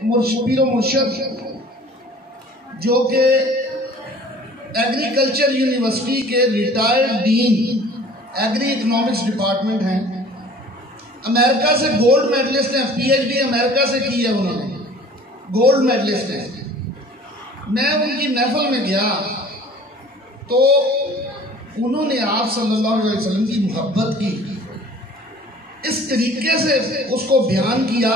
پیر و مرشد جو کہ ایگریکلچر یونیورسٹی کے ریٹائرڈ ڈین ایگری اکنامکس ڈپارٹمنٹ ہیں، امریکہ سے گولڈ میڈلسٹ ہیں، پی ایچ ڈی امریکہ سے کی ہے انہوں نے، گولڈ میڈلسٹ ہیں۔ میں ان کی محفل میں گیا تو انہوں نے آپ صلی اللہ علیہ وسلم کی محبت کی اس طریقے سے اس کو بیان کیا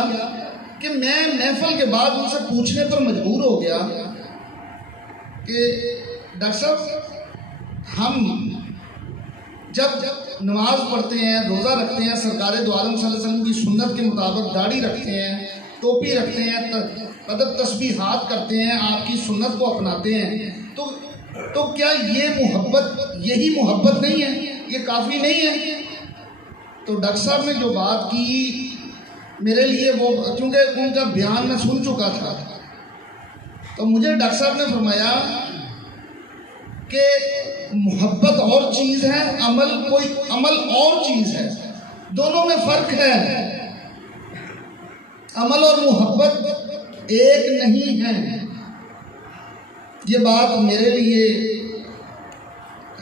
کہ میں محفل کے بعد ان سے پوچھنے پر مجبور ہو گیا کہ ڈاکٹر صاحب ہم جب نماز پڑھتے ہیں، روزہ رکھتے ہیں، سرکار دو عالم صلی اللہ علیہ وسلم کی سنت کے مطابق داڑھی رکھتے ہیں، ٹوپی رکھتے ہیں، قدر تسبیحات کرتے ہیں، آپ کی سنت کو اپناتے ہیں، تو کیا یہ محبت، یہی محبت نہیں ہے؟ یہ کافی نہیں ہے؟ تو ڈاکٹر صاحب نے جو بات کی میرے لیے، وہ چونکہ ان کا بیان میں سن چکا تھا، تو مجھے ڈاکٹر صاحب نے فرمایا کہ محبت اور چیز ہے، عمل اور چیز ہے، دونوں میں فرق ہے، عمل اور محبت ایک نہیں ہے۔ یہ بات میرے لیے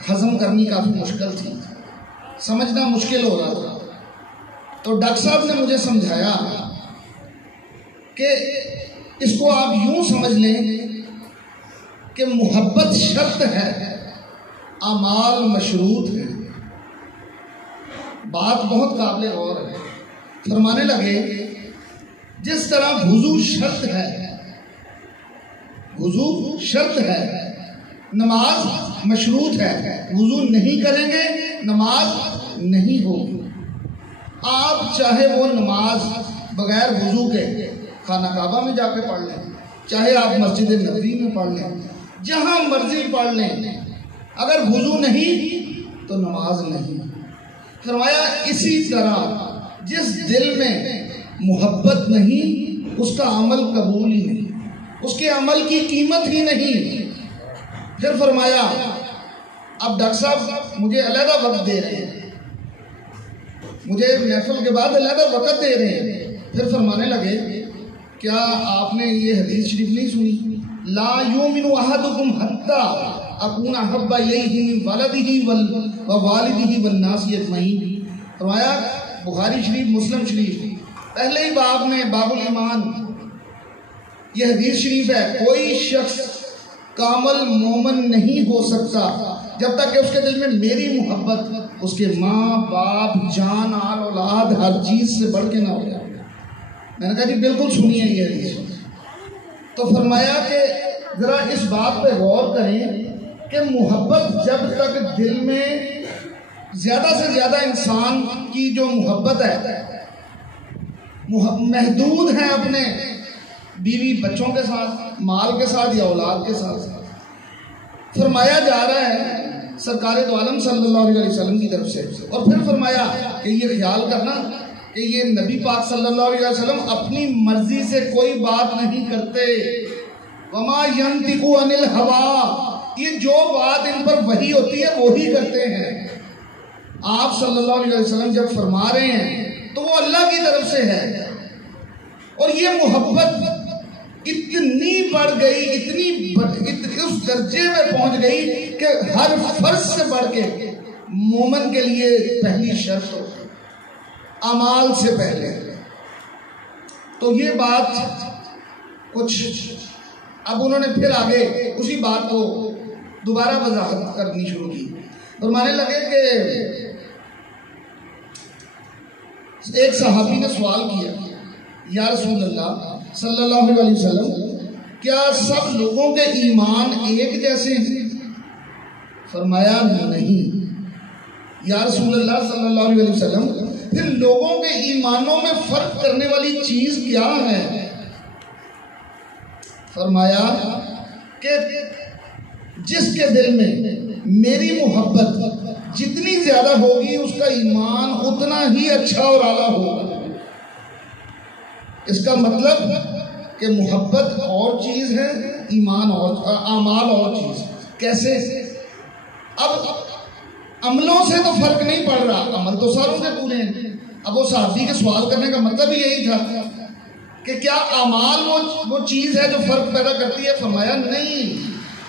ہضم کرنی کافی مشکل تھی، سمجھنا مشکل ہو رہا تھا۔ تو ڈاکٹر صاحب نے مجھے سمجھایا کہ اس کو آپ یوں سمجھ لیں کہ محبت شرط ہے، اعمال مشروط ہے۔ بات بہت قابل غور ہے۔ فرمانے لگے جس طرح وضو شرط ہے، وضو شرط ہے، نماز مشروط ہے، وضو نہیں کریں گے نماز نہیں ہوگی۔ آپ چاہے وہ نماز بغیر وضو کے خانہ کعبہ میں جا کے پڑھ لیں، چاہے آپ مسجد نبوی میں پڑھ لیں، جہاں مرضی پڑھ لیں، اگر وضو نہیں تو نماز نہیں۔ فرمایا اسی طرح جس دل میں محبت نہیں اس کا عمل قبول ہی نہیں، اس کے عمل کی قیمت ہی نہیں۔ پھر فرمایا اب ڈاکٹر صاحب مجھے علیحدہ وقت دے رہے ہیں، مجھے محفل کے بعد علیحدہ وقت دے رہے ہیں۔ پھر فرمانے لگے کیا آپ نے یہ حدیث شریف نہیں سنی؟ لا یؤمن احدکم حتی اکون احب الیہ من ولدہ ووالدہ والناس اجمعین۔ فرمایا بخاری شریف، مسلم شریف، پہلے ہی باب میں، باب الایمان، یہ حدیث شریف ہے، کوئی شخص کامل مومن نہیں ہو سکتا جب تک کہ اس کے دل میں میری محبت اس کے ماں باپ، جان آل اولاد، ہر چیز سے بڑھ کے نہ ہو جائے۔ میں نے کہا جی بالکل سنیے یہ حدیث۔ تو فرمایا کہ ذرا اس بات پہ غور کریں کہ محبت جب تک دل میں زیادہ سے زیادہ انسان کی جو محبت ہے محدود ہے اپنے بیوی بچوں کے ساتھ، مال کے ساتھ یا اولاد کے ساتھ، فرمایا جا رہا ہے سرکار دو عالم صلی اللہ علیہ وسلم کی طرف سے۔ اور پھر فرمایا کہ یہ خیال کرنا کہ یہ نبی پاک صلی اللہ علیہ وسلم اپنی مرضی سے کوئی بات نہیں کرتے، وما ينطق عن الهوى، یہ جو بات ان پر وحی ہوتی ہے وہی کرتے ہیں۔ آپ صلی اللہ علیہ وسلم جب فرما رہے ہیں تو وہ اللہ کی طرف سے ہے۔ اور یہ محبت اتنی بڑھ گئی، اس درجے میں پہنچ گئی کہ ہر فرض سے بڑھ کے مومن کے لیے پہلی شرط ہو، اعمال سے پہلے۔ تو یہ بات کچھ اب انہوں نے پھر آگے اسی بات کو دوبارہ وضاحت کرنی شروع کی۔ فرمانے لگے کہ ایک صحابی نے سوال کیا، یا رسول اللہ صلی اللہ علیہ وسلم کیا سب لوگوں کے ایمان ایک جیسے ہیں؟ فرمایا نہیں۔ یا رسول اللہ صلی اللہ علیہ وسلم پھر لوگوں کے ایمانوں میں فرق کرنے والی چیز کیا ہے؟ فرمایا کہ جس کے دل میں میری محبت جتنی زیادہ ہوگی اس کا ایمان اتنا ہی اچھا اور اعلیٰ ہوگا۔ اس کا مطلب کہ محبت اور چیز ہے، ایمان اور اعمال اور چیز۔ کیسے؟ اب عملوں سے تو فرق نہیں پڑ رہا، عمل تو ساروں کے پورے ہیں۔ اب وہ صحابی کے سوال کرنے کا مطلب ہی یہی تھا کہ کیا اعمال وہ چیز ہے جو فرق پیدا کرتی ہے؟ فرمایا نہیں،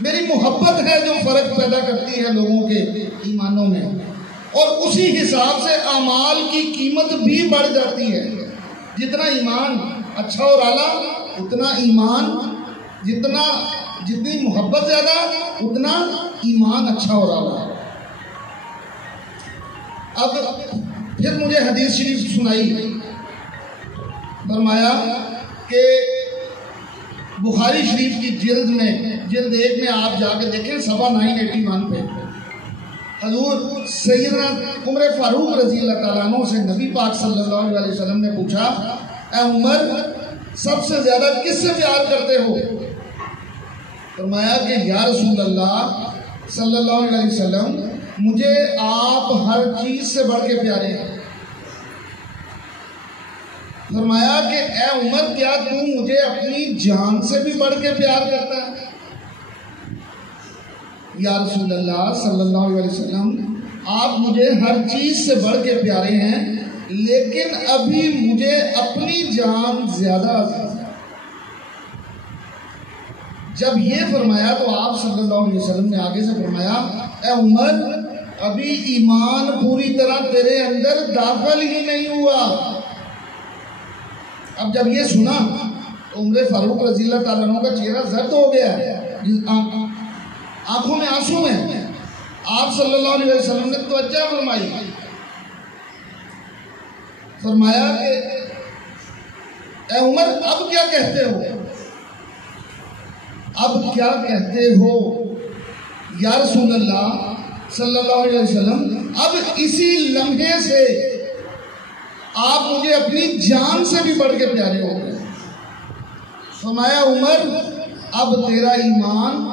میری محبت ہے جو فرق پیدا کرتی ہے لوگوں کے ایمانوں میں، اور اسی حساب سے اعمال کی قیمت بھی بڑھ جاتی ہے۔ جتنا ایمان اچھا اور اعلیٰ اتنا ایمان، جتنی محبت زیادہ اتنا ایمان اچھا اور اعلیٰ۔ اب پھر مجھے حدیث شریف سنائی، فرمایا کہ بخاری شریف کی جلد 1 میں آپ جا کے دیکھیں 981 پہ حضور سیدنا عمر فاروق رضی اللہ تعالیٰ عنہ سے نبی پاک صلی اللہ علیہ وسلم نے پوچھا، اے عمر سب سے زیادہ کس سے پیار کرتے ہو؟ فرمایا کہ یا رسول اللہ صلی اللہ علیہ وسلم مجھے آپ ہر چیز سے بڑھ کے پیارے ہیں۔ فرمایا کہ اے عمر کیا تو مجھے اپنی جان سے بھی بڑھ کے پیار کرتا ہے؟ یا رسول اللہ صلی اللہ علیہ وسلم آپ مجھے ہر چیز سے بڑھ کے پیارے ہیں، لیکن ابھی مجھے اپنی جان زیادہ عزیز ہے۔ جب یہ فرمایا تو آپ صلی اللہ علیہ وسلم نے آگے سے فرمایا، اے عمر ابھی ایمان پوری طرح تیرے اندر داخل ہی نہیں ہوا۔ اب جب یہ سنا تو عمر فاروق رضی اللہ تعالیٰ عنہ کا چہرہ زرد ہو گیا، آنکھوں میں آنسو ہیں۔ آپ صلی اللہ علیہ وسلم نے توجہ فرمائی، فرمایا کہ اے عمر اب کیا کہتے ہو؟ اب کیا کہتے ہو یا رسول اللہ صلی اللہ علیہ وسلم؟ اب اسی لمحے سے آپ مجھے اپنی جان سے بھی بڑھ کے پیارے ہو گئے۔ فرمایا عمر اب تیرا ایمان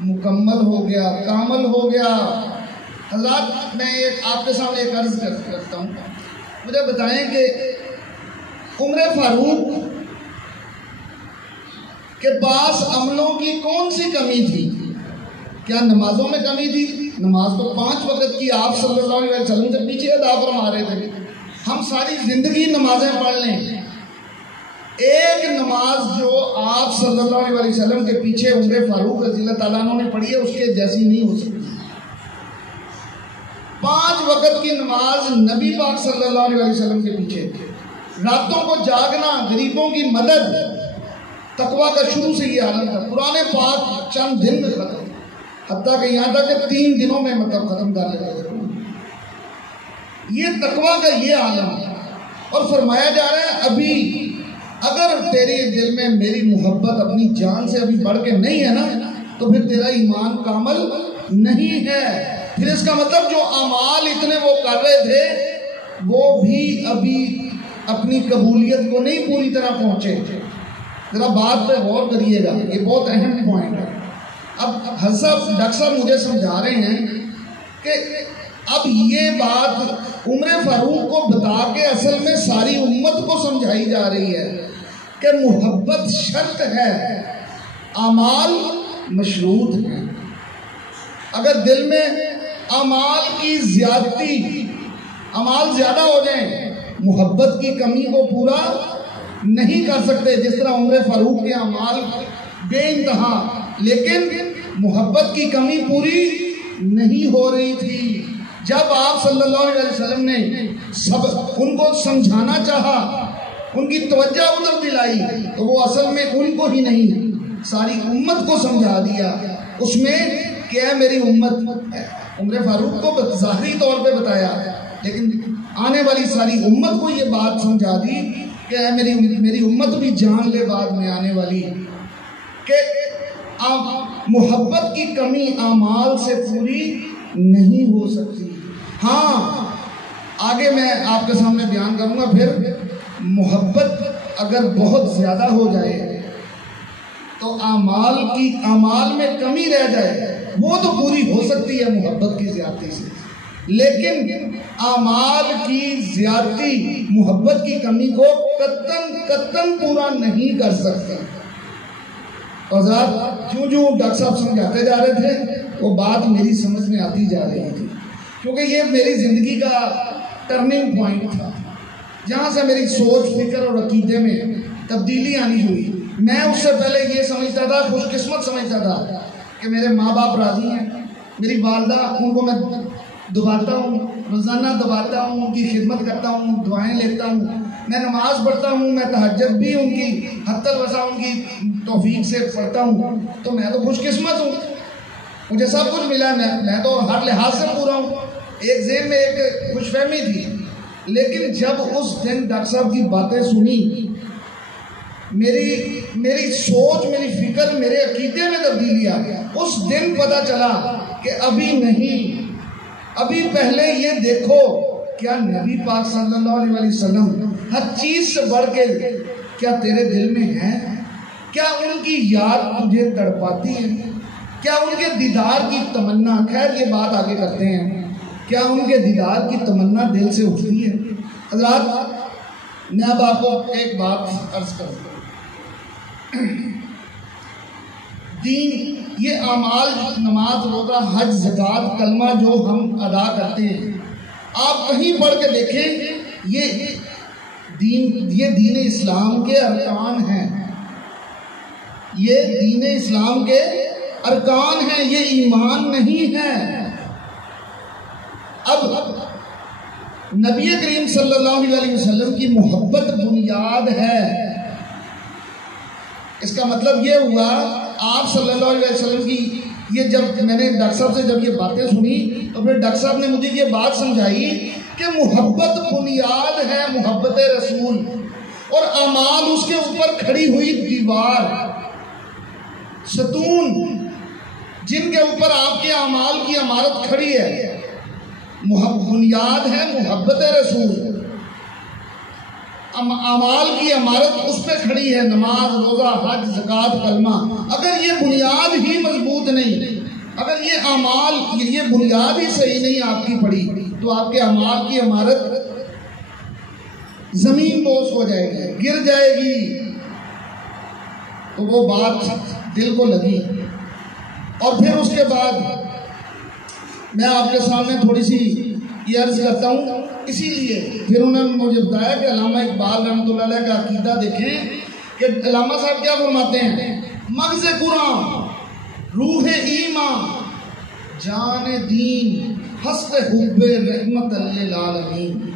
مکمل ہو گیا، کامل ہو گیا۔ حضرات میں آپ کے سامنے ایک عرض کرتا ہوں، مجھے بتائیں کہ عمر فاروق کے پاس عملوں کی کون سی کمی تھی؟ کیا نمازوں میں کمی تھی؟ نماز تو 5 وقت کی آپ صلی اللہ علیہ وسلم سے پیچھے ادا فرما رہے تھے۔ ہم ساری زندگی نمازیں پڑھ لیں، ایک نماز جو آپ صلی اللہ علیہ وسلم کے پیچھے عمر فاروق رضی اللہ تعالیٰ عنہ نے پڑھی ہے اس کے جیسی نہیں ہو سکتی۔ 5 وقت کی نماز نبی پاک صلی اللہ علیہ وسلم کے پیچھے، راتوں کو جاگنا، غریبوں کی مدد، تقویٰ کا شروع سے یہ عالم تھا۔ قرآن پاک چند دن میں ختم، حتیٰ کہ یہاں تک کہ 3 دنوں میں ختم کر لیتے تھے۔ یہ تقویٰ کا یہ عالم ہے، اور فرمایا جا رہا ہے ابھی اگر تیرے دل میں میری محبت اپنی جان سے ابھی بڑھ کے نہیں ہے نا تو پھر تیرا ایمان کامل نہیں ہے۔ پھر اس کا مطلب جو اعمال اتنے وہ کر رہے تھے وہ بھی ابھی اپنی قبولیت کو نہیں پوری طرح پہنچے۔ ذرا بات پہ غور کریے گا، یہ بہت اہم پوائنٹ ہے۔ اب ڈاکٹر صاحب مجھے سمجھا رہے ہیں کہ اب یہ بات عمر فاروق کو بتا کے اصل میں ساری امت کو سمجھائی جا رہی ہے کہ محبت شرط ہے، اعمال مشروط ہیں۔ اگر دل میں اعمال کی زیادتی، اعمال زیادہ ہو جائیں، محبت کی کمی کو پورا نہیں کر سکتے، جس طرح عمر فاروق کے اعمال بے انتہا، لیکن محبت کی کمی پوری نہیں ہو رہی تھی۔ جب آپ صلی اللہ علیہ وسلم نے ان کو سمجھانا چاہا، ان کی توجہ ادھر دلائی، تو وہ اصل میں ان کو ہی نہیں ساری امت کو سمجھا دیا۔ اس میں کیا میری امت، عمر فاروق کو ظاہری طور پہ بتایا، لیکن آنے والی ساری امت کو یہ بات سمجھا دی کہ میری امت بھی جان لے بعد میں آنے والی کہ محبت کی کمی اعمال سے پوری نہیں ہو سکتی۔ ہاں آگے میں آپ کے سامنے بیان کروں گا، پھر محبت اگر بہت زیادہ ہو جائے تو اعمال میں کمی رہ جائے، وہ تو پوری ہو سکتی ہے محبت کی زیادتی سے، لیکن اعمال کی زیادتی محبت کی کمی کو قطعاً پورا نہیں کر سکتا۔ حضرات جو ڈاکٹر صاحب سمجھاتے جا رہے تھے وہ بات میری سمجھ میں آتی جا رہی تھی، کیونکہ یہ میری زندگی کا ٹرننگ پوائنٹ تھا، جہاں سے میری سوچ، فکر اور عقیدے میں تبدیلی آنی ہوئی. میں اس سے پہلے یہ سمجھتا تھا، خوش قسمت سمجھتا تھا کہ میرے ماں باپ راضی ہیں، میری والدہ، ان کو میں دباتا ہوں، روزانہ دباتا ہوں، ان کی خدمت کرتا ہوں، دعائیں لیتا ہوں، میں نماز پڑھتا ہوں، میں تہجد بھی ان کی حتی الوسع ان کی توفیق سے پڑھتا ہوں، تو میں تو خوش قسمت ہوں، مجھے سب کچھ ملا، میں تو ہر لحاظ سے پورا ہوں. ایک ذہن میں ایک خوش فہمی تھی. لیکن جب اس دن ڈاکٹر صاحب کی باتیں سنی، میری سوچ، میری فکر، میرے عقیدے میں تبدیلی آ گیا. اس دن پتہ چلا کہ ابھی نہیں، ابھی پہلے یہ دیکھو کیا نبی پاک صلی اللہ علیہ وسلم ہر چیز سے بڑھ کے کیا تیرے دل میں ہیں؟ کیا ان کی یاد تجھے تڑپاتی ہے؟ کیا ان کے دیدار کی تمنا، خیر یہ بات آگے کرتے ہیں، کیا ان کے دیدار کی تمنا دل سے اٹھتی ہے؟ حضرات، میں اب آپ کو ایک بات عرض کروں. دین، یہ اعمال، نماز، روزہ، حج، زکوٰۃ، کلمہ جو ہم ادا کرتے ہیں، آپ کہیں پڑھ کے دیکھیں، یہ دین اسلام کے ارکان ہیں. یہ دین اسلام کے ارکان ہیں، یہ ایمان نہیں ہے. اب نبی کریم صلی اللہ علیہ وسلم کی محبت بنیاد ہے. اس کا مطلب یہ ہوا، آپ صلی اللہ علیہ وسلم کی یہ جب میں نے ڈاکٹر صاحب سے جب یہ باتیں سنی تو پھر ڈاکٹر صاحب نے مجھے یہ بات سمجھائی کہ محبت بنیاد ہے، محبت رسول، اور اعمال اس کے اوپر کھڑی ہوئی دیوار، ستون جن کے اوپر آپ کے اعمال کی عمارت کھڑی ہے. بنیاد ہے محبت رسول، اعمال کی عمارت اس پہ کھڑی ہے، نماز، روزہ، حج، زکوٰۃ، کلمہ. اگر یہ بنیاد ہی مضبوط نہیں، اگر یہ اعمال، یہ بنیاد ہی صحیح نہیں آپ کی پڑی، تو آپ کے اعمال کی عمارت زمین بوس ہو جائے گی، گر جائے گی. تو وہ بات دل کو لگی. اور پھر اس کے بعد میں آپ کے سامنے تھوڑی سی یہ عرض کرتا ہوں. اسی لیے پھر انہوں نے مجھے بتایا کہ علامہ اقبال رحمۃ اللہ علیہ کا عقیدہ دیکھیں کہ علامہ صاحب کیا فرماتے ہیں: مغز قرآن، روح ایمان، جان دین، حسب حب رحمت للعالمین.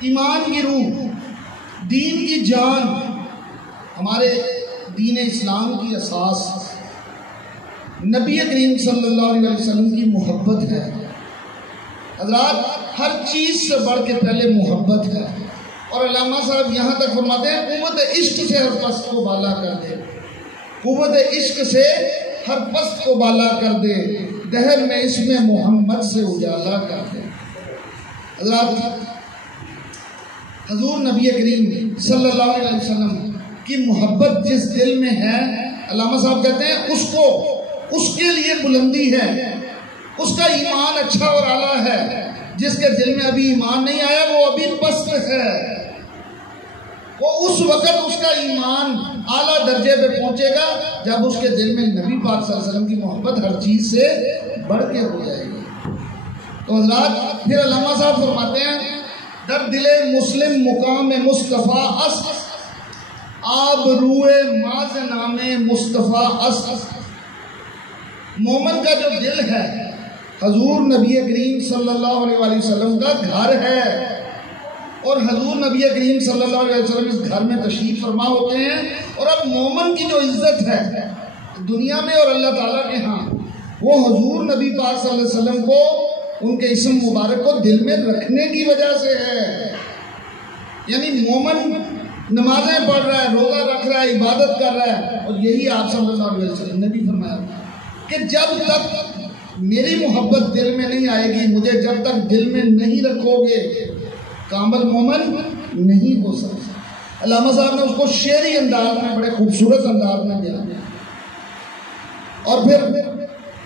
ایمان کی روح، دین کی جان، ہمارے دین اسلام کی اساس نبی کریم صلی اللہ علیہ وسلم کی محبت ہے. حضرات، ہر چیز سے بڑھ کے پہلے محبت ہے. اور علامہ صاحب یہاں تک فرماتے ہیں: قوت عشق سے ہر پست کو بالا کر دے، قوت عشق سے ہر پست کو بالا کر دے، دہر میں اس میں محمد سے اجالا کر دے. حضرات، حضور نبی کریم صلی اللہ علیہ وسلم کی محبت جس دل میں ہے، علامہ صاحب کہتے ہیں اس کے لیے بلندی ہے، اس کا ایمان اچھا اور اعلیٰ ہے. جس کے دل میں ابھی ایمان نہیں آیا وہ ابھی پست ہے. وہ اس وقت اس کا ایمان اعلیٰ درجے پہ پہنچے گا جب اس کے دل میں نبی پاک صلی اللہ علیہ وسلم کی محبت ہر چیز سے بڑھ کے ہو جائے گی. تو حضرات، پھر علامہ صاحب فرماتے ہیں: در دل مسلم مقام مصطفیٰ است، آب روئے ماز نام مصطفیٰ است. مومن کا جو دل ہے حضور نبی کریم صلی اللہ علیہ وسلم کا گھر ہے، اور حضور نبی کریم صلی اللہ علیہ وسلم اس گھر میں تشریف فرما ہوتے ہیں. اور اب مومن کی جو عزت ہے دنیا میں اور اللہ تعالیٰ کے ہاں، وہ حضور نبی پاک صلی اللہ علیہ وسلم کو، ان کے اسم مبارک کو دل میں رکھنے کی وجہ سے ہے. یعنی مومن نمازیں پڑھ رہا ہے، روزہ رکھ رہا ہے، عبادت کر رہا ہے، اور یہی آپ صلی اللہ علیہ وسلم نے بھی فرمایا کہ جب تک میری محبت دل میں نہیں آئے گی، مجھے جب تک دل میں نہیں رکھو گے، کامل مومن نہیں ہو سکتا. علامہ صاحب نے اس کو شعری انداز میں، بڑے خوبصورت انداز میں دیا. اور پھر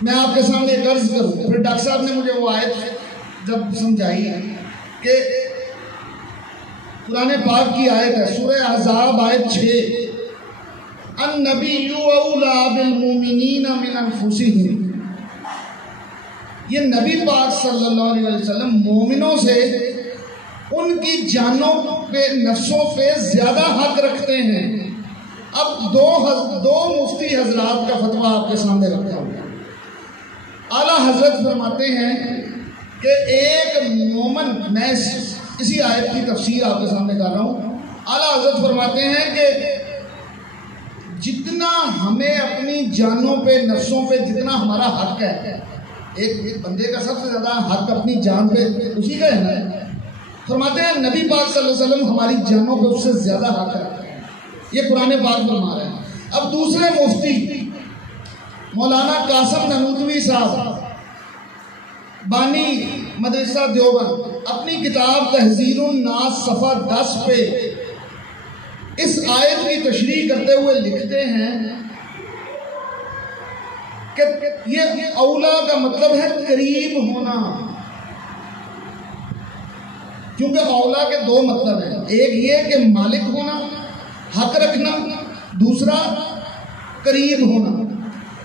میں آپ کے سامنے ایک عرض کروں. پھر ڈاکٹر صاحب نے مجھے وہ آیت جب سمجھائی ہے کہ قرآن پاک کی آیت ہے، سورہ احزاب آیت 6: النبی اولی بالمؤمنین من انفسہم. یہ نبی پاک صلی اللہ علیہ وسلم مومنوں سے ان کی جانوں پہ نفسوں پہ زیادہ حق رکھتے ہیں۔ اب دو مفتی حضرات کا فتویٰ آپ کے سامنے رکھتا ہوں۔ اعلیٰ حضرت فرماتے ہیں کہ ایک مومن، میں اسی آیت کی تفسیر آپ کے سامنے کر رہا ہوں، اعلیٰ حضرت فرماتے ہیں کہ جتنا ہمیں اپنی جانوں پہ نفسوں پہ جتنا ہمارا حق ہے، ایک بندے کا سب سے زیادہ حق اپنی جان پہ اسی کا ہے نا، فرماتے ہیں نبی پاک صلی اللہ علیہ وسلم ہماری جانوں پہ اس سے زیادہ حق رکھتے ہیں، یہ قرآن پاک فرما رہے ہیں۔ اب دوسرے مفتی مولانا قاسم نانوتوی صاحب بانی مدرسہ دیوبند اپنی کتاب تحذیر الناس صفحہ 10 پہ اس آیت کی تشریح کرتے ہوئے لکھتے ہیں کہ یہ اولا کا مطلب ہے قریب ہونا، کیونکہ اولا کے دو مطلب ہیں، ایک یہ کہ مالک ہونا، حق رکھنا، دوسرا قریب ہونا۔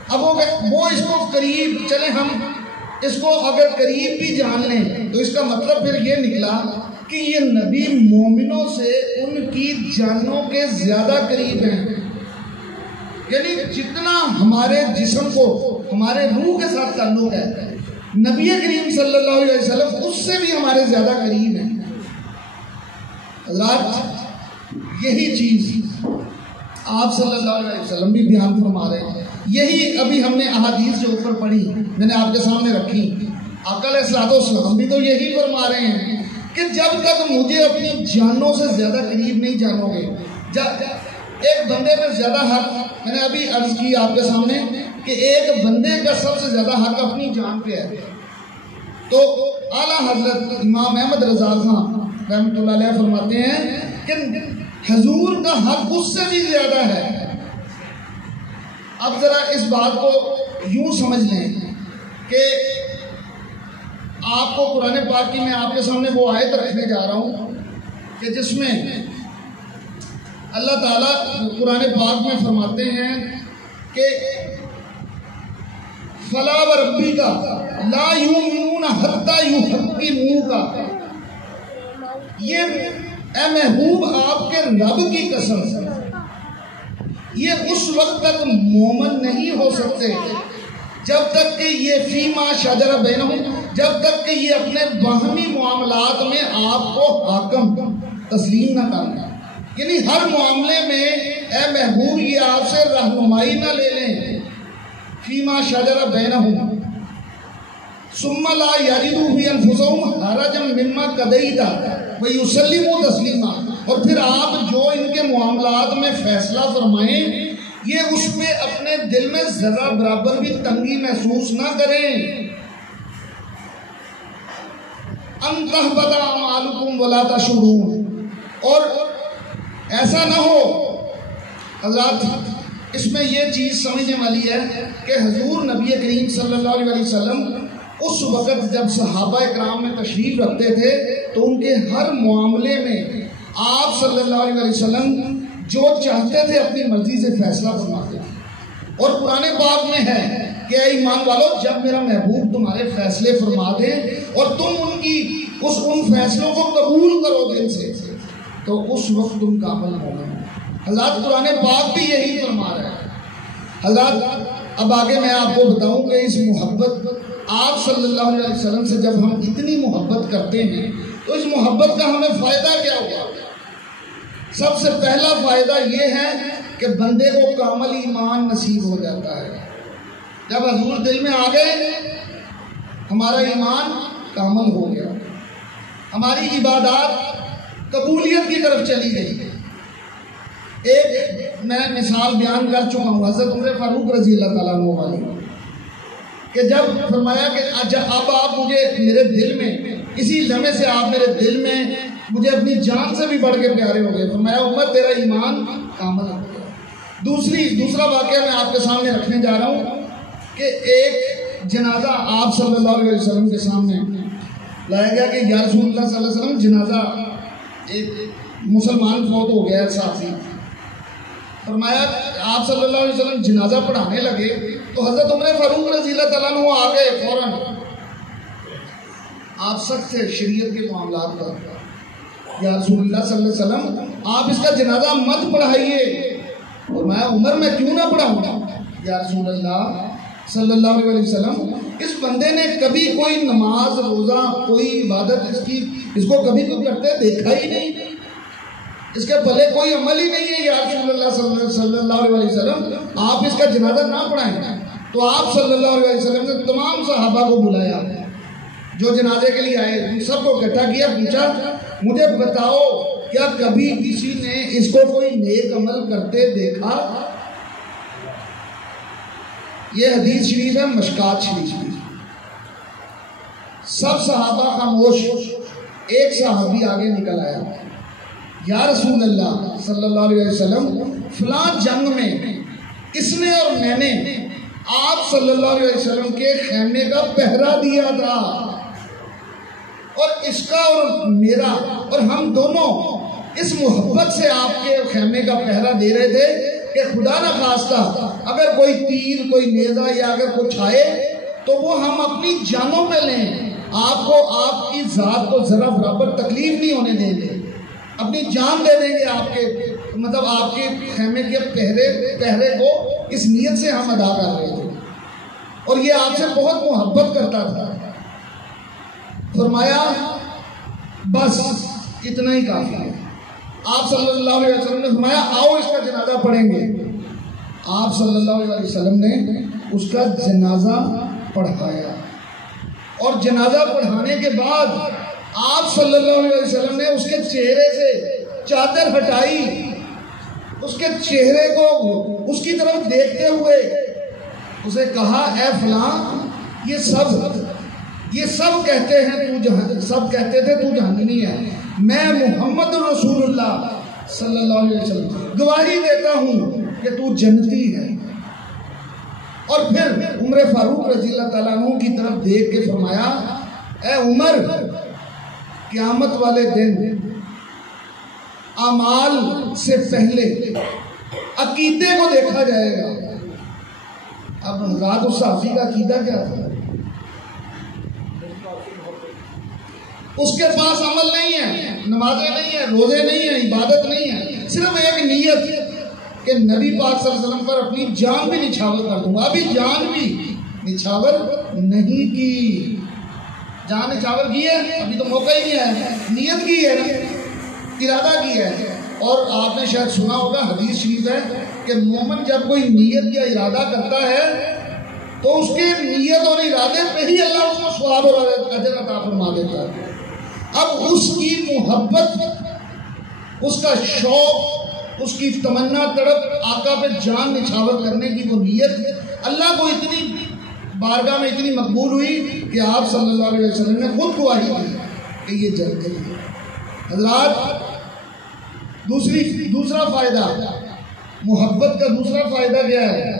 اب وہ اس کو قریب، چلے ہم اس کو اگر قریب بھی جان لیں تو اس کا مطلب پھر یہ نکلا کہ یہ نبی مومنوں سے ان کی جانوں کے زیادہ قریب ہیں، یعنی جتنا ہمارے جسم کو ہمارے روح کے ساتھ تعلق ہے، نبی کریم صلی اللہ علیہ وسلم اس سے بھی ہمارے زیادہ قریب ہیں۔ حضرات یہی چیز آپ صلی اللہ علیہ وسلم بھی بیان فرما رہے ہیں، یہی ابھی ہم نے احادیث جو اوپر پڑھی میں نے آپ کے سامنے رکھی، آقا علیہ الصلوۃ والسلام بھی تو یہی فرما رہے ہیں کہ جب تک مجھے اپنی جانوں سے زیادہ قریب نہیں جانو گے، ایک بندے پہ زیادہ حق، میں نے ابھی عرض کی آپ کے سامنے کہ ایک بندے کا سب سے زیادہ حق اپنی جان پہ ہے، تو اعلیٰ حضرت امام احمد رضا خان رحمۃ اللہ علیہ فرماتے ہیں کہ حضور کا حق اس سے بھی زیادہ ہے۔ اب ذرا اس بات کو یوں سمجھ لیں کہ آپ کو قرآن پاک کی میں آپ کے سامنے وہ آیت رکھنے جا رہا ہوں کہ جس میں اللہ تعالیٰ قرآن پاک میں فرماتے ہیں کہ فلا وربک لا یؤمنون حتی یحکموک، یہ اے محبوب آپ کے رب کی قسم ہے، یہ اس وقت تک مومن نہیں ہو سکتے جب تک کہ یہ فیما شجر بینہم، جب تک کہ یہ اپنے باہمی معاملات میں آپ کو حاکم تسلیم نہ کریں، یعنی ہر معاملے میں اے محبوب یہ آپ سے رہنمائی نہ لے لیں، فیما شجر بینہم ثم لا یجدوا فی انفسہم حرجا مما قضیت ویسلموا تسلیما، اور پھر آپ جو ان کے معاملات میں فیصلہ فرمائیں یہ اس پہ اپنے دل میں ذرہ برابر بھی تنگی محسوس نہ کریں، ان تحبط اعمالکم ولا تشعرون، اور ایسا نہ ہو۔ حضرات اس میں یہ چیز سمجھنے والی ہے کہ حضور نبی کریم صلی اللہ علیہ وسلم اس وقت جب صحابہ اکرام میں تشریف رکھتے تھے تو ان کے ہر معاملے میں آپ صلی اللہ علیہ وسلم جو چاہتے تھے اپنی مرضی سے فیصلہ فرماتے تھے، اور قرآن پاک میں ہے کہ اے ایمان والو جب میرا محبوب تمہارے فیصلے فرما دے اور تم ان فیصلوں کو قبول کرو دل سے تو اس وقت تم کامل مومن ہو۔ حضرات قرآن پاک بھی یہی فرما رہا ہے۔ حضرات اب آگے میں آپ کو بتاؤں کہ اس محبت آپ صلی اللہ علیہ وسلم سے جب ہم اتنی محبت کرتے ہیں تو اس محبت کا ہمیں فائدہ کیا ہوا؟ سب سے پہلا فائدہ یہ ہے کہ بندے کو کامل ایمان نصیب ہو جاتا ہے۔ جب حضور دل میں آ گئے ہمارا ایمان کامل ہو گیا، ہماری عبادات قبولیت کی طرف چلی گئی۔ ایک میں مثال بیان کر چکا ہوں حضرت عمر فاروق رضی اللہ تعالیٰ عنہ والی، کہ جب فرمایا کہ اب آپ مجھے میرے دل میں اسی لمحے سے آپ میرے دل میں مجھے اپنی جان سے بھی بڑھ کے پیارے ہو گئے، فرمایا عمر تیرا ایمان کامل ہو گیا۔ دوسرا واقعہ میں آپ کے سامنے رکھنے جا رہا ہوں کہ ایک جنازہ آپ صلی اللہ علیہ وسلم کے سامنے لایا گیا کہ یا رسول اللہ صلی اللہ علیہ وسلم جنازہ ایک مسلمان فوت ہو گیا ساتھی، فرمایا آپ صلی اللہ علیہ وسلم جنازہ پڑھانے لگے تو حضرت عمر فاروق رضی اللہ تعالیٰ عنہ آ گئے فوراً، آپ سخت سے شریعت کے معاملات پر یا رسول اللہ صلی اللہ علیہ وسلم آپ اس کا جنازہ مت پڑھائیے. فرمایا عمر میں کیوں نہ پڑھاؤں؟ یا رسول اللہ صلی اللہ علیہ وسلم اس بندے نے کبھی کوئی نماز روزہ کوئی عبادت اس کو کبھی کوئی کرتے دیکھا ہی نہیں, اس کے بھلے کوئی عمل ہی نہیں ہے. یا رسول اللہ صلی اللہ علیہ وسلم آپ اس کا جنازہ نہ پڑھائیں. تو آپ صلی اللہ علیہ وسلم نے تمام صحابہ کو بلایا جو جنازے کے لیے آئے, ان سب کو اکٹھا کیا, پوچھا مجھے بتاؤ کیا کبھی کسی نے اس کو کوئی نیک عمل کرتے دیکھا؟ یہ حدیث شریف ہے مشکات شریف کی. سب صحابہ خاموش. ایک صحابی آگے نکل آیا, یا رسول اللہ صلی اللہ علیہ وسلم فلاں جنگ میں اس نے اور میں نے آپ صلی اللہ علیہ وسلم کے خیمے کا پہرا دیا تھا, اور اس کا اور میرا, اور ہم دونوں اس محبت سے آپ کے خیمے کا پہرا دے رہے تھے کہ خدا نہ خواستہ اگر کوئی تیر کوئی نیزہ یا اگر کچھ آئے تو وہ ہم اپنی جانوں پہ لیں, آپ کو آپ کی ذات کو ذرا برابر تکلیف نہیں ہونے دیں گے, اپنی جان دے دیں گے آپ کے مطلب آپ کے خیمے کے پہرے کو اس نیت سے ہم ادا کر رہے تھے, اور یہ آپ سے بہت محبت کرتا تھا. فرمایا بس اتنا ہی کافی ہے. آپ صلی اللہ علیہ وسلم نے فرمایا آؤ اس کا جنازہ پڑھیں گے. آپ صلی اللہ علیہ وسلم نے اس کا جنازہ پڑھایا, اور جنازہ پڑھانے کے بعد آپ صلی اللہ علیہ وسلم نے اس کے چہرے سے چادر ہٹائی, اس کے چہرے کو اس کی طرف دیکھتے ہوئے اسے کہا اے فلاں یہ سب کہتے ہیں سب کہتے تھے تو جہنمی ہے, میں محمد رسول اللہ صلی اللہ علیہ وسلم گواہی دیتا ہوں کہ تو جنتی ہے. اور پھر عمر فاروق رضی اللہ تعالیٰ عنہ کی طرف دیکھ کے فرمایا اے عمر قیامت والے دن اعمال سے پہلے عقیدے کو دیکھا جائے گا. اب حضرات اس صحابی کا عقیدہ کیا تھا؟ اس کے پاس عمل نہیں ہے, نمازیں نہیں ہیں, روزے نہیں ہیں, عبادت نہیں ہے, صرف ایک نیت کہ نبی پاک صلی اللہ علیہ وسلم پر اپنی جان بھی نچھاور کر دوں گا. ابھی جان بھی نچھاور نہیں کی, جان نچھاور کی ہے ابھی تو موقع ہی نہیں ہے, نیت کی ہے نا, ارادہ کی ہے. اور آپ نے شاید سنا ہوگا حدیث شریف ہے کہ مومن جب کوئی نیت یا ارادہ کرتا ہے تو اس کے نیت اور ارادے پہ ہی اللہ اس کو ثواب اور اجر عطا فرما دیتا ہے. اب اس کی محبت, اس کا شوق, اس کی تمنا تڑپ آقا پہ جان نچھاور کرنے کی وہ نیت اللہ کو اتنی بارگاہ میں اتنی مقبول ہوئی کہ آپ صلی اللہ علیہ وسلم نے خود گواہی دی کہ یہ جنت ہے. حضرات دوسرا فائدہ, محبت کا دوسرا فائدہ کیا ہے؟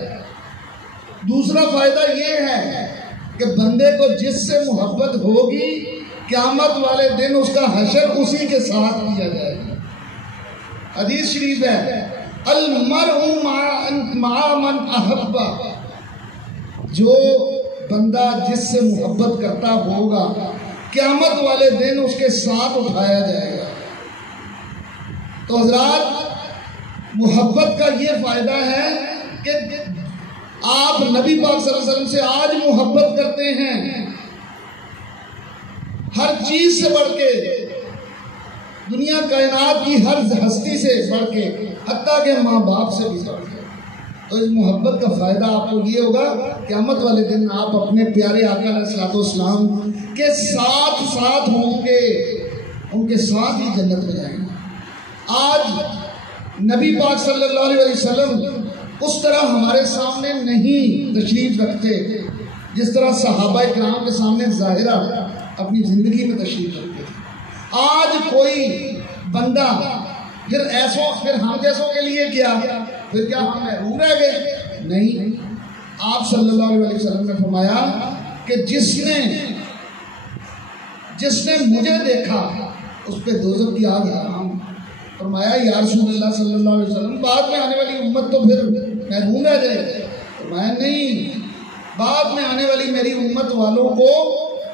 دوسرا فائدہ یہ ہے کہ بندے کو جس سے محبت ہوگی قیامت والے دن اس کا حشر اسی کے ساتھ کیا جائے گا. حدیث شریف ہے المرء مع من احب, جو بندہ جس سے محبت کرتا ہوگا قیامت والے دن اس کے ساتھ اٹھایا جائے گا. تو حضرات محبت کا یہ فائدہ ہے کہ آپ نبی پاک صلی اللہ علیہ وسلم سے آج محبت کرتے ہیں, ہر چیز سے بڑھ کے, دنیا کائنات کی ہر ہستی سے بڑھ کے, حتیٰ کہ ماں باپ سے بھی بڑھ کے. تو اس محبت کا فائدہ آپ کو یہ ہوگا قیامت والے دن آپ اپنے پیارے آقا علیہ الصلوۃ والسلام کے ساتھ ہوں گے, ان کے ساتھ ہی جنت میں جائیں گے. آج نبی پاک صلی اللہ علیہ وسلم اس طرح ہمارے سامنے نہیں تشریف رکھتے جس طرح صحابہ کرام کے سامنے ظاہرہ اپنی زندگی میں تشریف رکھتے تھے. آج کوئی بندہ پھر ہم جیسوں کے لیے کیا, پھر کیا ہم محروم رہ گئے؟ نہیں. آپ صلی اللہ علیہ وسلم نے فرمایا کہ جس نے مجھے دیکھا اس پہ دوزخ کی آگ حرام. فرمایا یا رسول اللہ صلی اللہ علیہ وسلم بعد میں آنے والی امت تو پھر محروم رہ جائے. فرمایا نہیں, بعد میں آنے والی میری امت والوں کو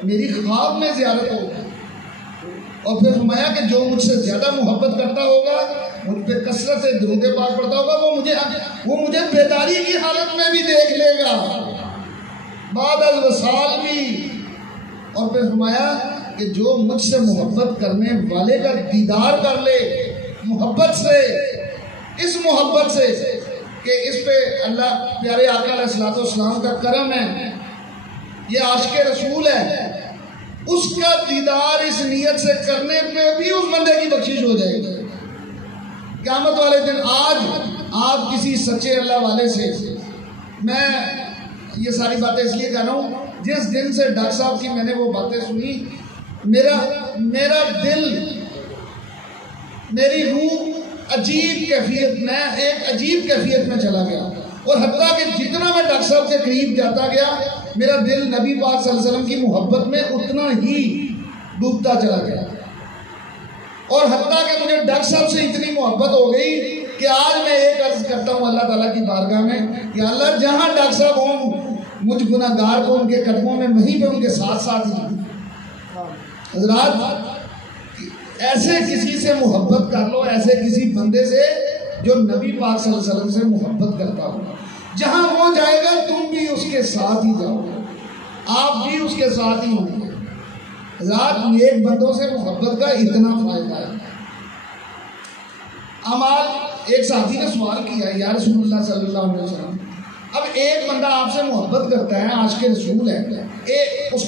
میری خواب میں زیارت ہوگی. اور پھر فرمایا کہ جو مجھ سے زیادہ محبت کرتا ہوگا، مجھ پہ کثرت سے درود پاک پڑھتا ہوگا، وہ مجھے بیداری کی حالت میں بھی دیکھ لے گا، بعد از وصال بھی۔ اور پھر فرمایا کہ جو مجھ سے محبت کرنے والے کا دیدار کر لے محبت سے، اس محبت سے کہ اس پہ اللہ پیارے آقا علیہ الصلوۃ والسلام کا کرم ہے، یہ عاشق رسول ہے، اس کا دیدار اس نیت سے کرنے پہ بھی اس بندے کی بخشش ہو جائے گی قیامت والے دن۔ آج آپ کسی سچے اللہ والے سے، میں یہ ساری باتیں اس لیے کہہ رہا ہوں، جس دن سے ڈاکٹر صاحب کی میں نے وہ باتیں سنی، میرا دل، میری روح عجیب کیفیت میں، ایک عجیب کیفیت میں چلا گیا، اور حتیٰ کہ جتنا میں ڈاکٹر صاحب کے قریب جاتا گیا، میرا دل نبی پاک صلی اللہ علیہ وسلم کی محبت میں اتنا ہی ڈوبتا چلا گیا، اور حتیٰ کہ مجھے ڈاکٹر صاحب سے اتنی محبت ہو گئی کہ آج میں ایک عرض کرتا ہوں اللہ تعالیٰ کی بارگاہ میں کہ اللہ جہاں ڈاکٹر صاحب ہوں، مجھ گناہ گار کو ان کے قدموں میں وہیں پہ ان کے ساتھ ساتھ ہی۔ حضرات، ایسے کسی سے محبت کر لو، ایسے کسی بندے سے جو نبی پاک صلی اللہ علیہ وسلم سے محبت کرتا ہو، جہاں وہ جائے گا تم بھی اس کے ساتھ ہی جاؤ گے، آپ بھی اس کے ساتھ ہی ہوں گے۔ حضرات، نیک بندوں سے محبت کا اتنا فائدہ ہے۔ امال ایک صحابی نے سوال کیا، یا رسول اللہ صلی اللہ علیہ وسلم، اب ایک بندہ آپ سے محبت کرتا ہے، عاشق رسول ہے، اس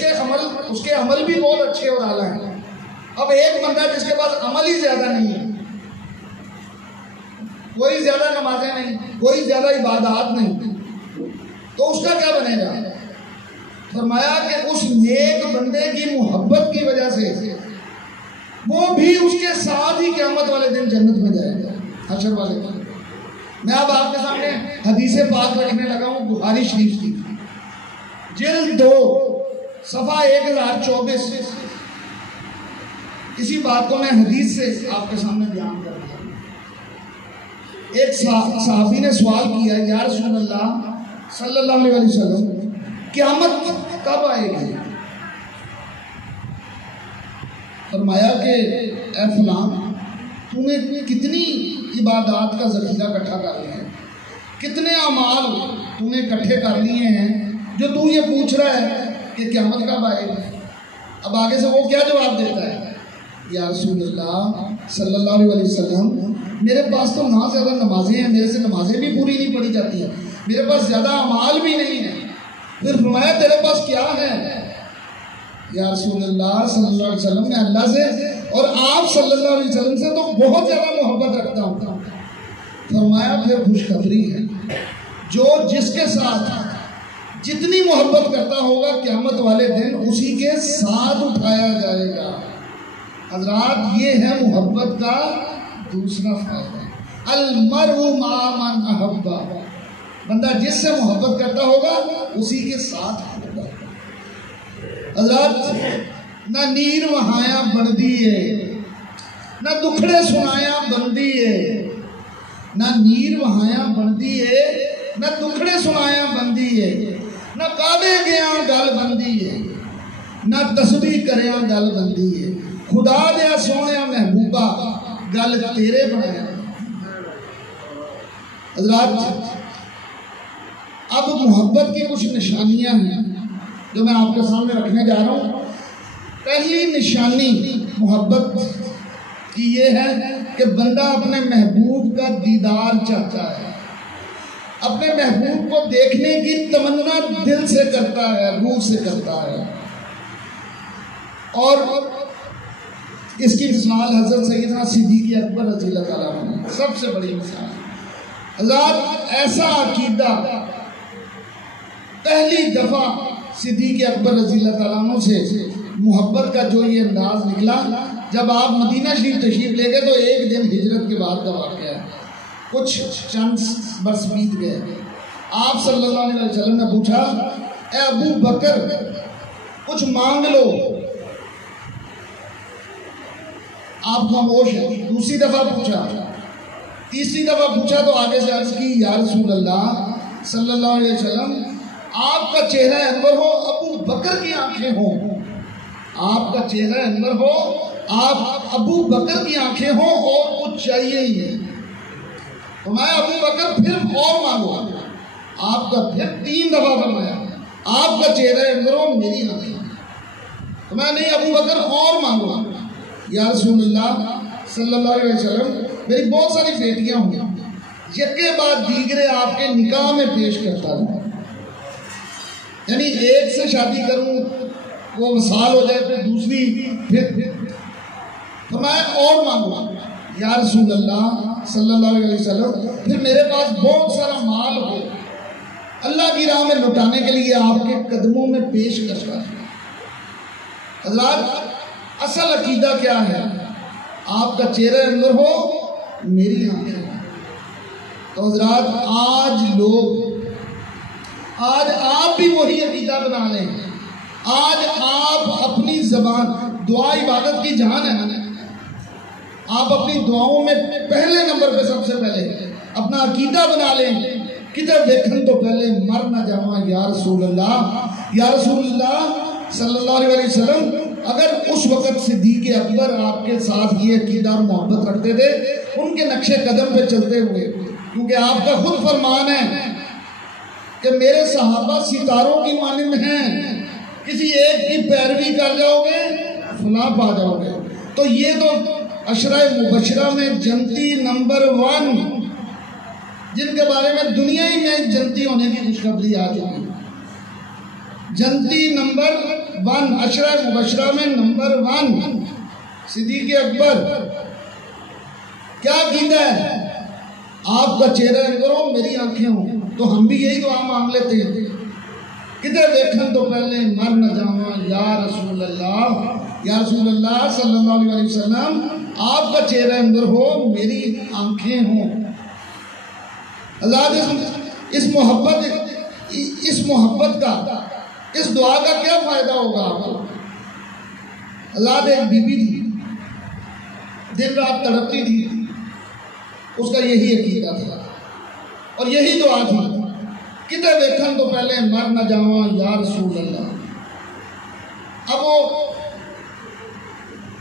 کے عمل بھی بہت اچھے اور اعلیٰ ہیں، اب ایک بندہ جس کے پاس عمل ہی زیادہ نہیں ہے، کوئی زیادہ نمازیں نہیں، کوئی زیادہ عبادات نہیں، تو اس کا کیا بنے گا؟ فرمایا کہ اس نیک بندے کی محبت کی وجہ سے وہ بھی اس کے ساتھ ہی قیامت والے دن جنت میں جائے گا، حشر والے دن۔ میں اب آپ کے سامنے حدیث پاک رکھنے لگا ہوں، بخاری شریف کی جلد 2 صفحہ 1024، اسی بات کو میں حدیث سے آپ کے سامنے بیان کر رہا ہوں۔ ایک صحابی نے سوال کیا، یا رسول اللہ صلی اللہ علیہ وسلم، قیامت کب آئے گی؟ فرمایا کہ اے فلاں، تو نے کتنی عبادات کا ذخیرہ اکٹھا کر لیا ہے، کتنے اعمال تو نے اکٹھے کر لیے ہیں جو تو یہ پوچھ رہا ہے کہ قیامت کب آئے گی؟ اب آگے سے وہ کیا جواب دیتا ہے؟ یا رسول اللہ صلی اللہ علیہ وسلم، میرے پاس تو نہ زیادہ نمازیں ہیں، میرے سے نمازیں بھی پوری نہیں پڑھی جاتی ہیں، میرے پاس زیادہ اعمال بھی نہیں ہیں۔ پھر فرمایا تیرے پاس کیا ہے؟ یا رسول اللہ صلی اللہ علیہ وسلم، میں اللہ سے اور آپ صلی اللہ علیہ وسلم سے تو بہت زیادہ محبت رکھتا ہوں۔ فرمایا پھر خوشخبری ہے، جو جس کے ساتھ جتنی محبت کرتا ہوگا قیامت والے دن اسی کے ساتھ اٹھایا جائے گا۔ حضرات، یہ ہے محبت کا دوسرا فائدہ، المرء مع من احب، بندہ جس سے محبت کرتا ہوگا اسی کے ساتھ ہوگا۔ حضرات، نہ نیر وہایا بندی ہے، نہ دکھڑے سنایا بندی ہے، نہ نیر وہایا بندی ہے، نہ دکھڑے سنایا بندی ہے، نہ کعبے گیا گل بندی ہے، نہ تسبیح کریا گل بندی ہے، خدا دیا سونے محبوبہ گل تیرے بنایا۔ حضرات، اب محبت کی کچھ نشانیاں ہیں جو میں آپ کے سامنے رکھنے جا رہا ہوں۔ پہلی نشانی محبت کی یہ ہے کہ بندہ اپنے محبوب کا دیدار چاہتا ہے، اپنے محبوب کو دیکھنے کی تمنا دل سے کرتا ہے، روح سے کرتا ہے۔ اور اس کی مثال حضرت سیدنا صدیق اکبر رضی اللہ تعالیٰ عنہ، سب سے بڑی مثال۔ حضرات، ایسا عقیدہ پہلی دفعہ صدیق اکبر رضی اللہ تعالیٰ عنہ سے محبت کا جو یہ انداز نکلا، جب آپ مدینہ شریف تشریف لے گئے تو ایک دن ہجرت کے بعد کا واقعہ ہے، کچھ چند برس بیت گئے، آپ صلی اللہ علیہ وسلم نے پوچھا، اے ابو بکر کچھ مانگ لو، آپ خاموش ہیں۔ دوسری دفعہ پوچھا، تیسری دفعہ پوچھا تو آگے سے عرض کی، یا رسول اللہ صلی اللہ علیہ وسلم، آپ کا چہرہ انور ہو، ابو بکر کی آنکھیں ہوں، آپ کا چہرہ انور ہو، آپ ابو بکر کی آنکھیں ہوں اور کچھ چاہیے ہی نہیں. تو میں ابو بکر پھر اور مانگو. آپ کا پھر 3 دفعہ فرمایا آپ کا چہرہ انور ہو میری آنکھیں. تو میں نہیں ابو بکر اور مانگو. یا رسول اللہ صلی اللہ علیہ وسلم میری بہت ساری بیٹیاں ہوں یکے بعد دیگرے آپ کے نکاح میں پیش کرتا ہوں. یعنی ایک سے شادی کروں وہ وصال ہو جائے پھر دوسری پھر فرمایا اور مانگو. یا رسول اللہ صلی اللہ علیہ وسلم پھر میرے پاس بہت سارا مال ہو اللہ کی راہ میں لٹانے کے لیے آپ کے قدموں میں پیش کرتا ہے. حضرات اصل عقیدہ کیا ہے؟ آپ کا چہرہ انور ہو میری آنکھیں. تو حضرات آج آپ بھی وہی عقیدہ بنا لیں. آج آپ اپنی زبان دعا عبادت کی جان ہے. آپ اپنی دعاؤں میں پہلے نمبر پہ سب سے پہلے اپنا عقیدہ بنا لیں کدھر دیکھن تو پہلے مر نہ جاواں یا رسول اللہ. یا رسول اللہ صلی اللہ علیہ وسلم اگر اس وقت صدیق اکبر آپ کے ساتھ یہ عقیدہ اور محبت رکھتے تھے ان کے نقش قدم پہ چلتے ہوئے، کیونکہ آپ کا خود فرمان ہے کہ میرے صحابہ ستاروں کی مانند ہیں، کسی ایک کی پیروی کر جاؤ گے فلاں پا جاؤ گے. تو یہ تو عشرہ مبشرہ میں جنتی نمبر 1 جن کے بارے میں دنیا ہی میں جنتی ہونے کی خوشخبری آ چکی. جنتی نمبر 1 عشرہ مبشرہ میں نمبر 1 صدیق اکبر. کیا عقیدہ ہے؟ آپ کا چہرہ انور ہو میری آنکھیں ہوں. تو ہم بھی یہی دعا مانگ لیتے ہیں کدھر دیکھن تو پہلے مر نہ جاواں یا رسول اللہ. یا رسول اللہ صلی اللہ علیہ وسلم آپ کا چہرہ انور ہو میری آنکھیں ہوں. اللہ اس محبت کا اس دعا کا کیا فائدہ ہوگا آپ کو؟ اللہ ایک بی بی تھی دن رات تڑپتی تھی، اس کا یہی عقیدہ تھا اور یہی دعا تھی کدھر دیکھن تو پہلے مر نہ جاواں یا رسول اللہ. اب وہ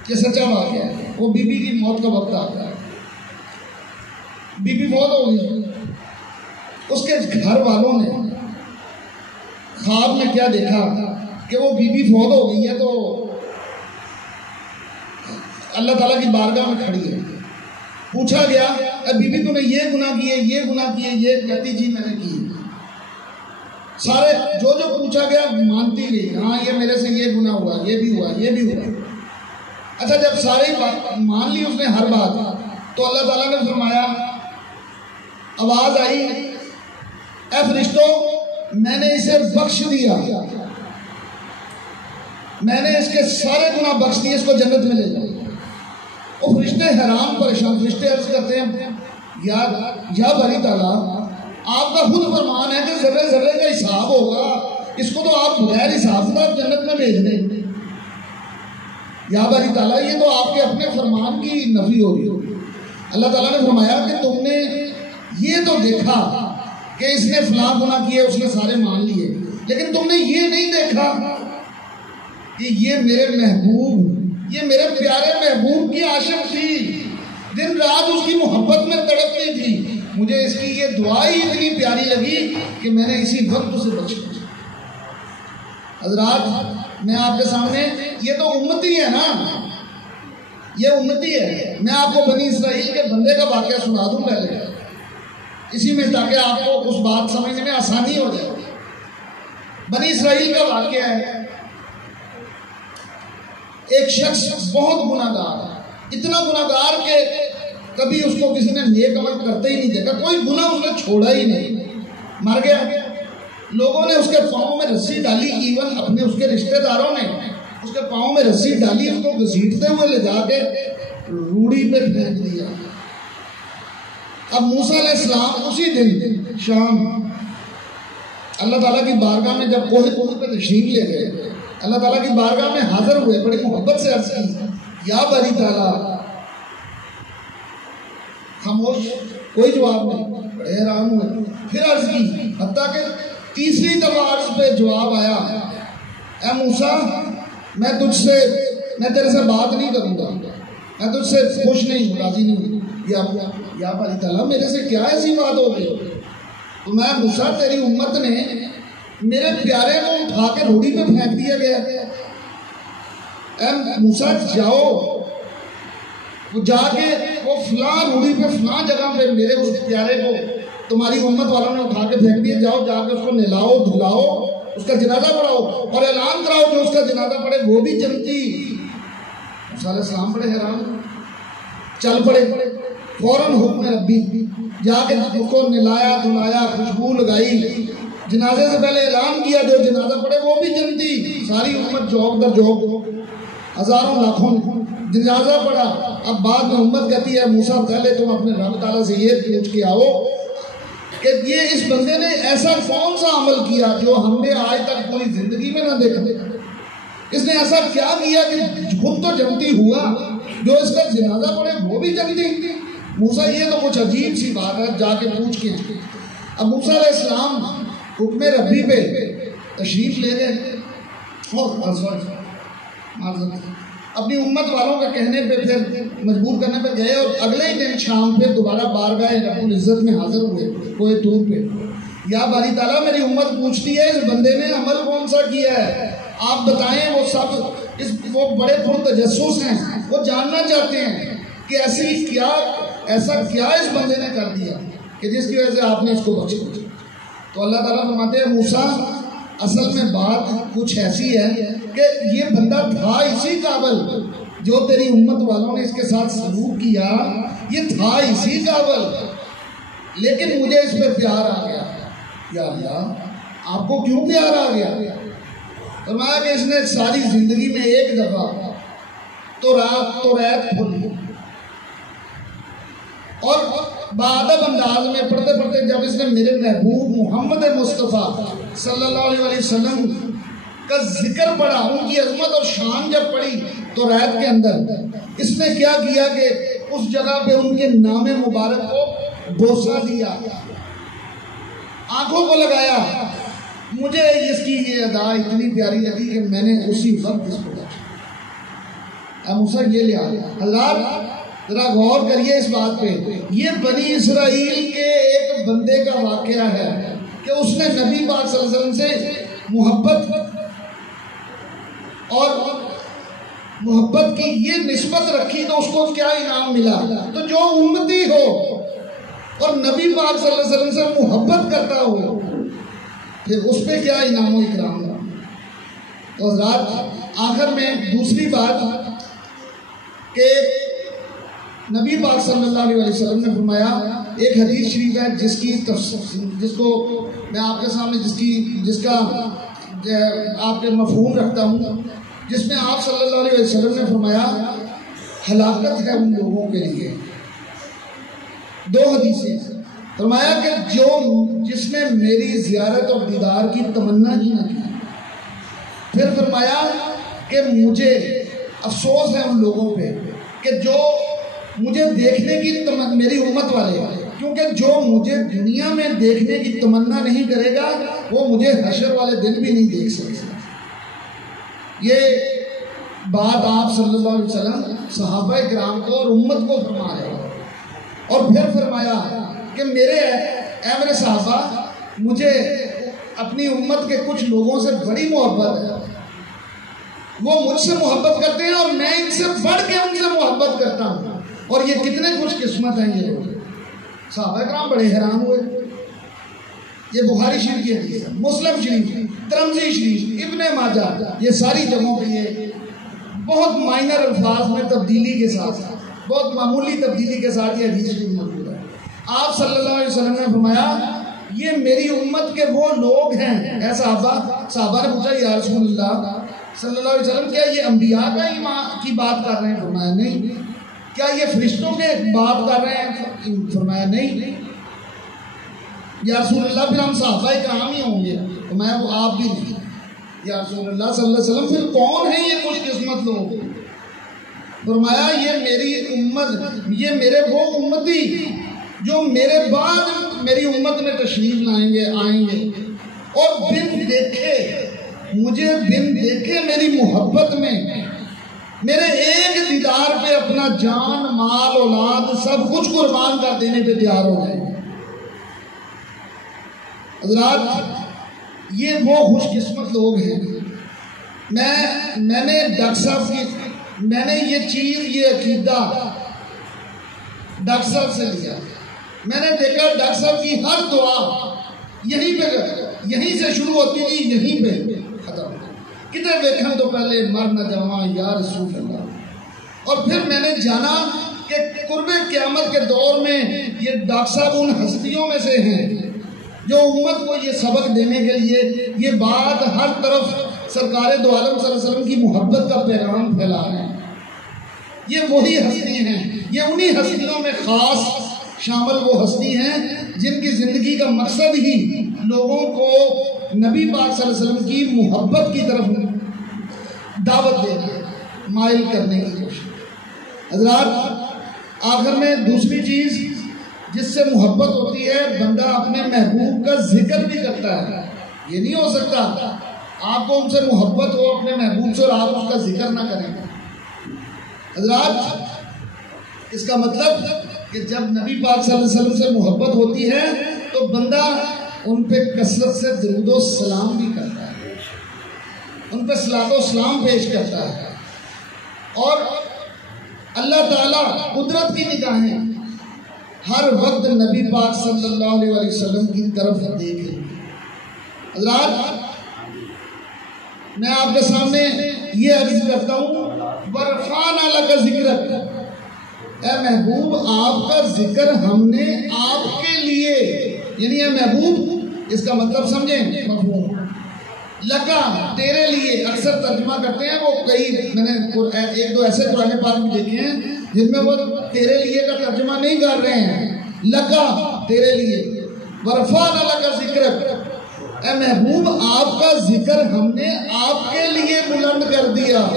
یہ سچا واقعہ ہے، وہ بی بی کی موت کا وقت آتا ہے. بی بی فوت ہو گئی. اس کے گھر والوں نے خواب میں کیا دیکھا کہ وہ بی بی فوت ہو گئی ہے تو اللہ تعالیٰ کی بارگاہ میں کھڑی ہے. پوچھا گیا اے بی بی تو نے یہ گناہ کیے یہ گناہ کیے، یہ کہتی جی میں نے کی. سارے جو پوچھا گیا مانتی گئی، ہاں یہ میرے سے یہ گناہ ہوا، یہ بھی ہوا، یہ بھی ہوا. اچھا جب ساری بات مان لی اس نے ہر بات، تو اللہ تعالیٰ نے فرمایا آواز آئی اے فرشتوں میں نے اسے بخش دیا، میں نے اس کے سارے گناہ بخش دیے، اس کو جنت میں لے جاؤ. وہ فرشتے حیران پریشان. فرشتے عرض کرتے ہیں یا باری تعالیٰ آپ کا خود فرمان ہے کہ ذرے ذرے کا حساب ہوگا، اس کو تو آپ بغیر حساب سے آپ جنت میں بھیج دیں. یا باری تعالیٰ یہ تو آپ کے اپنے فرمان کی نفی ہو رہی ہو. اللہ تعالیٰ نے فرمایا کہ تم نے یہ تو دیکھا کہ اس نے فلاں گناہ کیے، اس نے سارے مان لیے، لیکن تم نے یہ نہیں دیکھا کہ یہ میرے محبوب، یہ میرے پیارے محبوب کی عاشق تھی، دن رات اس کی محبت میں تڑپتی تھی. مجھے اس کی یہ دعا ہی اتنی پیاری لگی کہ میں نے اسی وقت اسے بخشا. حضرات میں آپ کے سامنے یہ تو امتی ہے نا، یہ امتی ہے. میں آپ کو بنی اسرائیل کے بندے کا واقعہ سنا دوں پہلے اسی میں، تاکہ آپ کو اس بات سمجھنے میں آسانی ہو جائے. بنی اسرائیل کا واقعہ ہے. ایک شخص بہت گناہ گار ہے، اتنا گناہ گار کہ کبھی اس کو کسی نے نیک عمل کرتے ہی نہیں دیکھا، کوئی گناہ اس نے چھوڑا ہی نہیں. مر گیا، لوگوں نے اس کے پاؤں میں رسی ڈالی، ایون اپنے اس کے رشتہ داروں نے اس کے پاؤں میں رسی ڈالی، اس کو گھسیٹتے ہوئے لے جا کے روڑی پہ پھینک دیا. اب موسیٰ علیہ السلام اسی دن شام اللہ تعالیٰ کی بارگاہ میں جب کوہ پہ تشریف لے گئے، اللہ تعالیٰ کی بارگاہ میں حاضر ہوئے، بڑی محبت سے عرض کی یا باری تعالیٰ. خاموش، کوئی جواب نہیں، بڑے حیران ہوئے. پھر عرض کی، حتیٰ کہ تیسری دفعہ عرض پہ جواب آیا اے موسیٰ میں تجھ سے میں تیرے سے بات نہیں کروں گا، میں تجھ سے خوش نہیں ہوں، راضی نہیں ہوں۔ یا باری تعالیٰ میرے سے کیا ایسی بات ہو گئی؟ تو میں موسیٰ تیری امت نے میرے پیارے کو اٹھا کے روڑی پہ پھینک دیا گیا، اے موسیٰ جاؤ، وہ جا کے وہ فلاں روڑی پہ فلاں جگہ پہ میرے اس پیارے کو تمہاری امت والوں نے اٹھا کے پھینک دیا، جاؤ جا کے اس کو نہلاؤ دھلاؤ، اس کا جنازہ پڑھاؤ اور اعلان کراؤ جو اس کا جنازہ پڑھے وہ بھی جنتی۔ موسیٰ علیہ السلام بڑے حیران چل پڑے، فوراً حکم ربی، جا کے اس کو نہلایا دھلایا، خوشبو لگائی، جنازے سے پہلے اعلان کیا جو جنازہ پڑھے وہ بھی جنتی۔ ساری امت جوک در جوک، ہزاروں لاکھوں جنازہ پڑھا۔ اب بعد میں امت کہتی ہے موسیٰ پہلے تم اپنے رب تعالیٰ سے یہ پوچھ کے آؤ کہ یہ اس بندے نے ایسا کون سا عمل کیا جو ہم نے آج تک پوری زندگی میں نہ دیکھا، اس نے ایسا کیا کیا کہ خود تو جنتی ہوا، جو اس کا جنازہ پڑھے وہ بھی جنتی۔ موسیٰ یہ تو کچھ عجیب سی بات ہے، جا کے پوچھ کے۔ اب موسیٰ علیہ السلام حکم ربی پہ تشریف لے گئے اور اپنی امت والوں کے کہنے پہ پھر مجبور کرنے پہ گئے، اور اگلے ہی دن شام پہ دوبارہ بارگاہ رب العزت میں حاضر ہوئے کوہ طور پہ۔ یا باری تعالیٰ میری امت پوچھتی ہے اس بندے نے عمل کون سا کیا ہے، آپ بتائیں۔ وہ سب وہ بڑے پرتجسس ہیں، وہ جاننا چاہتے ہیں کہ ایسا کیا اس بندے نے کر دیا کہ جس کی وجہ سے آپ نے اس کو بخشا۔ تو اللہ تعالیٰ فرماتے ہیں موسیٰ اصل میں بات کچھ ایسی ہے کہ یہ بندہ تھا اسی قابل جو تیری امت والوں نے اس کے ساتھ سلوک کیا، یہ تھا اسی قابل، لیکن مجھے اس پہ پیار آ گیا۔ یا اللہ آپ کو کیوں پیار آ گیا؟ فرمایا کہ اس نے ساری زندگی میں ایک دفعہ تو ریت کھولی اور بادب انداز میں پڑھتے پڑھتے جب اس نے میرے محبوب محمد مصطفیٰ صلی اللہ علیہ وسلم کا ذکر پڑھا، ان کی عظمت اور شان جب پڑھی، تو ریت کے اندر اس نے کیا کیا کہ اس جگہ پہ ان کے نام مبارک کو بوسہ دیا، آنکھوں کو لگایا۔ مجھے اس کی یہ ادا اتنی پیاری لگی کہ میں نے اسی وقت اس کو کہا موسیٰ یہ لیا۔ اللہ ذرا غور کریے اس بات پہ، یہ بنی اسرائیل کے ایک بندے کا واقعہ ہے کہ اس نے نبی پاک صلی اللہ علیہ وسلم سے محبت کی یہ نسبت رکھی، تو اس کو کیا انعام ملا؟ تو جو امتی ہو اور نبی پاک صلی اللہ علیہ وسلم سے محبت کرتا ہو پھر اس پہ کیا انعام و اکرام ہے۔ تو حضرات آخر میں دوسری بات کہ نبی پاک صلی اللہ علیہ وسلم نے فرمایا، ایک حدیث شریف ہے جس کو میں آپ کے سامنے جس کا آپ کے مفہوم رکھتا ہوں، جس میں آپ صلی اللہ علیہ وسلم نے فرمایا ہلاکت ہے ان لوگوں کے لیے۔ دو حدیثیں فرمایا کہ جس نے میری زیارت اور دیدار کی تمنا ہی نہ کی، پھر فرمایا کہ مجھے افسوس ہے ان لوگوں پہ کہ جو مجھے دیکھنے کی میری امت والے، کیونکہ جو مجھے دنیا میں دیکھنے کی تمنا نہیں کرے گا وہ مجھے حشر والے دن بھی نہیں دیکھ سکے۔ یہ بات آپ صلی اللہ علیہ وسلم صحابہ کرام کو اور امت کو فرما رہے ہیں، اور پھر فرمایا کہ میرے صحابہ، مجھے اپنی امت کے کچھ لوگوں سے بڑی محبت ہے، وہ مجھ سے محبت کرتے ہیں اور میں ان سے بڑھ کے ان سے محبت کرتا ہوں، اور یہ کتنے خوش قسمت ہیں یہ لوگ۔ صحابہ کرام بڑے حیران ہوئے۔ یہ بخاری شریف کی حدیث ہے، مسلم شریف، ترمذی شریف، ابن ماجہ، یہ ساری جگہوں پہ یہ بہت مائنر الفاظ میں تبدیلی کے ساتھ، بہت معمولی تبدیلی کے ساتھ یہ حدیث شریف موجود ہے۔ آپ صلی اللہ علیہ وسلم نے فرمایا یہ میری امت کے وہ لوگ ہیں۔ اے صحابہ نے پوچھا یا رسول اللہ صلی اللہ علیہ وسلم کیا یہ انبیاء کی بات کر رہے ہیں؟ فرمایا نہیں۔ کیا یہ فرشتوں کے بات کر رہے ہیں؟ فرمایا نہیں۔ یا رسول اللہ پھر ہم صحابہ کرام ہی ہوں گے؟ فرمایا وہ آپ بھی نہیں۔ یا رسول اللہ صلی اللہ علیہ وسلم پھر کون ہیں یہ خوش قسمت لوگ؟ فرمایا یہ میری امت، یہ میرے وہ امتی جو میرے بعد میری امت میں تشریف آئیں گے اور بن دیکھے میری محبت میں میرے ایک دیدار پہ اپنا جان مال اولاد سب کچھ قربان کر دینے پہ تیار ہو جائے. حضرات یہ وہ خوش قسمت لوگ ہیں. میں نے ڈاکٹر صاحب کی میں نے یہ چیز یہ عقیدہ ڈاکٹر صاحب سے لیا. میں نے دیکھا ڈاکٹر صاحب کی ہر دعا یہیں سے شروع ہوتی تھی, یہیں پہ ختم. کتنے دیکھیں تو پہلے مر نہ جاواں یا رسول اللہ. اور پھر میں نے جانا کہ قرب قیامت کے دور میں یہ ڈاکٹر صاحب ان ہستیوں میں سے ہیں جو امت کو یہ سبق دینے کے لیے یہ بات ہر طرف سرکار دو عالم صلی اللہ علیہ وسلم کی محبت کا پیغام پھیلا رہے ہیں. یہ وہی ہستی ہیں, یہ انہی ہستیوں میں خاص شامل وہ ہستی ہیں جن کی زندگی کا مقصد ہی لوگوں کو نبی پاک صلی اللہ علیہ وسلم کی محبت کی طرف دعوت دینا, مائل کرنے کی کوشش. حضرات آخر میں دوسری چیز جس سے محبت ہوتی ہے, بندہ اپنے محبوب کا ذکر بھی کرتا ہے. یہ نہیں ہو سکتا آپ کو ان سے محبت ہو اپنے محبوب سے اور آپ اس کا ذکر نہ کریں. حضرات اس کا مطلب کہ جب نبی پاک صلی اللہ علیہ وسلم سے محبت ہوتی ہے تو بندہ ان پہ کثرت سے درود و سلام بھی کرتا ہے, ان پہ صلاۃ و سلام پیش کرتا ہے. اور اللہ تعالیٰ قدرت کی نگاہیں ہر وقت نبی پاک صلی اللہ علیہ وسلم کی طرف دیکھیں. حضرات میں آپ کے سامنے یہ عرض کرتا ہوں, ورفعنا لک ذکرک, اے محبوب آپ کا ذکر ہم نے آپ کے لیے, یعنی اے محبوب اس کا مطلب سمجھیں مفہوم, لکا تیرے لیے. اکثر ترجمہ کرتے ہیں وہ کئی, میں نے ایک دو ایسے قرآن پاک بھی دیکھے ہیں جن میں وہ تیرے لیے کا ترجمہ نہیں کر رہے ہیں, لکا تیرے لیے. ورفعنا لک ذکرک, اے محبوب آپ کا ذکر ہم نے آپ کے لیے بلند کر دیا.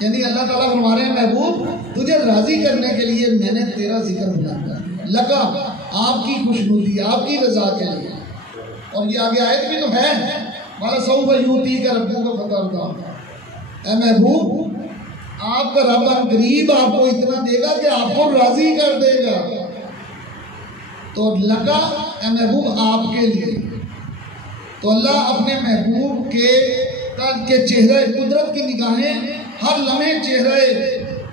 یعنی اللہ تعالیٰ فرما رہے ہیں محبوب تجھے راضی کرنے کے لیے میں نے تیرا ذکر بلند کر دیا. لکا آپ کی خوشنودی, آپ کی رضا کے لیے. اور یہ آگے آیت بھی تو ہے, وَلَسَوْفَ يُؤْتِيكَ رَبُّكَ فَتَرْضَىٰ, اے محبوب آپ کا رب قریب آپ کو اتنا دے گا کہ آپ کو راضی کر دے گا. تو لکا اے محبوب آپ کے لیے. تو اللہ اپنے محبوب کے چہرے قدرت کی نگاہیں ہر لمحے چہرے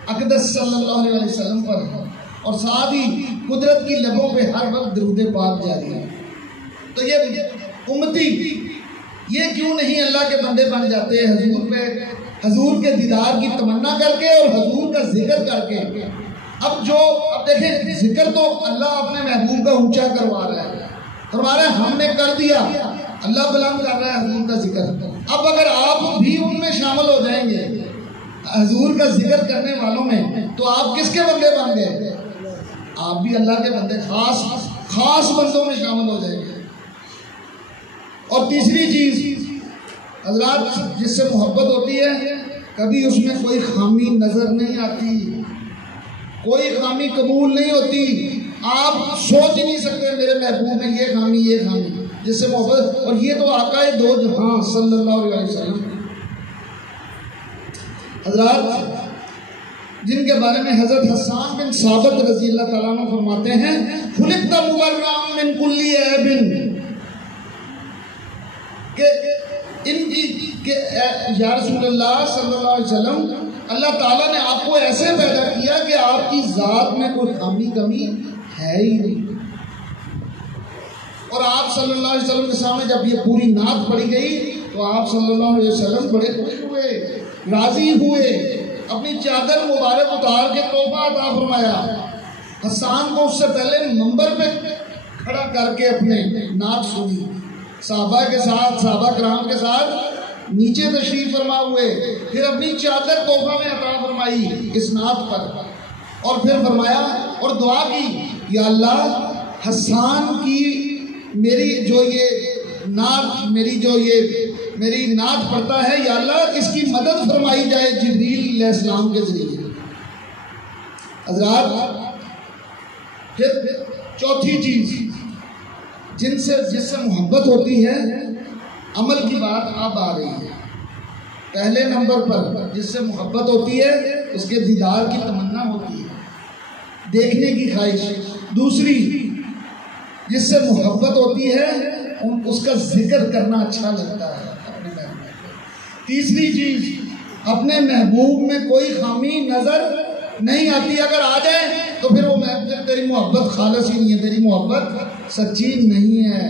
اقدس صلی اللہ علیہ وسلم پر ہے, اور ساتھ ہی قدرت کی لبوں پہ ہر وقت درود پاک جاری ہے. تو یہ امتی یہ کیوں نہیں اللہ کے بندے بن جاتے حضور پہ, حضور کے دیدار کی تمنا کر کے اور حضور کا ذکر کر کے. اب دیکھیں ذکر تو اللہ اپنے محبوب کا اونچا کروا رہا ہے, فرما رہا ہے ہم نے کر دیا, اللہ بلند کر رہا ہے حضور کا ذکر. اب اگر آپ بھی ان میں شامل ہو جائیں گے حضور کا ذکر کرنے والوں میں, تو آپ کس کے بندے بن گئے؟ آپ بھی اللہ کے بندے, خاص بندوں میں شامل ہو جائیں گے. اور تیسری چیز حضرات جس سے محبت ہوتی ہے, کبھی اس میں کوئی خامی نظر نہیں آتی, کوئی خامی قبول نہیں ہوتی. آپ سوچ نہیں سکتے میرے محبوب میں یہ خامی جس سے محبت. اور یہ تو آقا دو جہاں صلی اللہ علیہ وسلم حضرات جن کے بارے میں حضرت حسان بن ثابت رضی اللہ تعالیٰ عنہ فرماتے ہیں, خلقت مبرأ من کل عیب, کہ ان کی یا رسول اللہ صلی اللہ علیہ وسلم اللہ تعالیٰ نے آپ کو ایسے پیدا کیا کہ آپ کی ذات میں کوئی خامی کمی ہے ہی نہیں. اور آپ صلی اللہ علیہ وسلم کے سامنے جب یہ پوری نعت پڑھی گئی تو آپ صلی اللہ علیہ وسلم بڑے خوش ہوئے, راضی ہوئے, اپنی چادر مبارک اتار کے توبہ عطا فرمایا. حسان کو اس سے پہلے منبر پہ کھڑا کر کے اپنے نعت سنی, صحابہ کے ساتھ, صحابہ کرام کے ساتھ نیچے تشریف فرما ہوئے, پھر اپنی چادر تحفہ میں عطا فرمائی اس نعت پر, اور پھر فرمایا اور دعا کی, یا اللہ حسان کی میری نعت پڑھتا ہے, یا اللہ اس کی مدد فرمائی جائے جبریل علیہ السلام کے ذریعے. حضرات پھر چوتھی چیز جس سے محبت ہوتی ہے, عمل کی بات اب آ رہی ہے. پہلے نمبر پر جس سے محبت ہوتی ہے اس کے دیدار کی تمنا ہوتی ہے، دیکھنے کی خواہش۔ دوسری جس سے محبت ہوتی ہے اس کا ذکر کرنا اچھا لگتا ہے اپنے محبوب کو۔ تیسری چیز، اپنے محبوب میں کوئی خامی نظر نہیں آتی، اگر آ جائے تو پھر وہ تیری محبت خالص ہی نہیں ہے، تیری محبت سچی نہیں ہے۔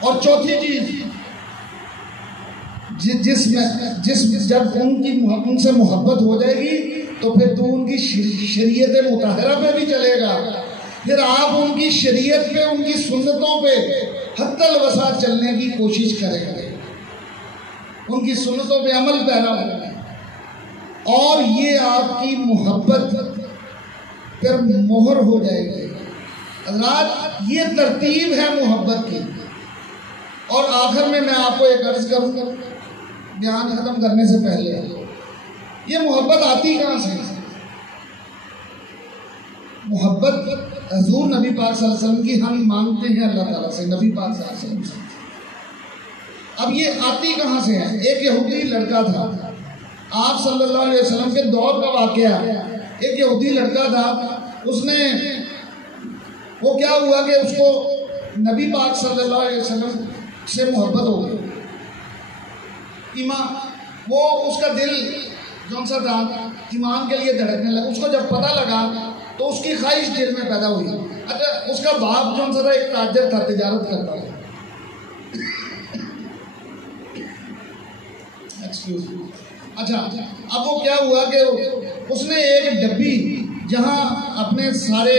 اور چوتھی چیز، جب ان سے محبت ہو جائے گی تو پھر تو ان کی شریعت مطہرہ پہ بھی چلے گا، پھر آپ ان کی شریعت پہ، ان کی سنتوں پہ حتی الوسع چلنے کی کوشش کریں گے، ان کی سنتوں پہ عمل پیرا ہوگا، اور یہ آپ کی محبت پھر مہر ہو جائے گی۔ حضرات یہ ترتیب ہے محبت کی۔ اور آخر میں آپ کو ایک عرض کروں گا بیان ختم کرنے سے پہلے، یہ محبت آتی کہاں سے؟ محبت حضور نبی پاک صلی اللہ علیہ وسلم کی ہم مانگتے ہیں اللہ تعالیٰ سے، نبی پاک صلی اللہ علیہ وسلم سے۔ اب یہ آتی کہاں سے ہے؟ ایک یہودی لڑکا تھا، آپ صلی اللہ علیہ وسلم کے دور کا واقعہ۔ ایک یہودی لڑکا تھا، اس نے وہ کیا ہوا کہ اس کو نبی پاک صلی اللہ علیہ وسلم سے محبت ہو گئی، ایمان، وہ اس کا دل جون سا تھا ایمان کے لیے دھڑکنے لگا۔ اس کو جب پتہ لگا تو اس کی خواہش دل میں پیدا ہوئی۔ اچھا، اس کا باپ جون سا تھا ایک تاجر تھا، تجارت کرتا تھا۔ اچھا، اب وہ کیا ہوا کہ اس نے ایک ڈبی جہاں اپنے سارے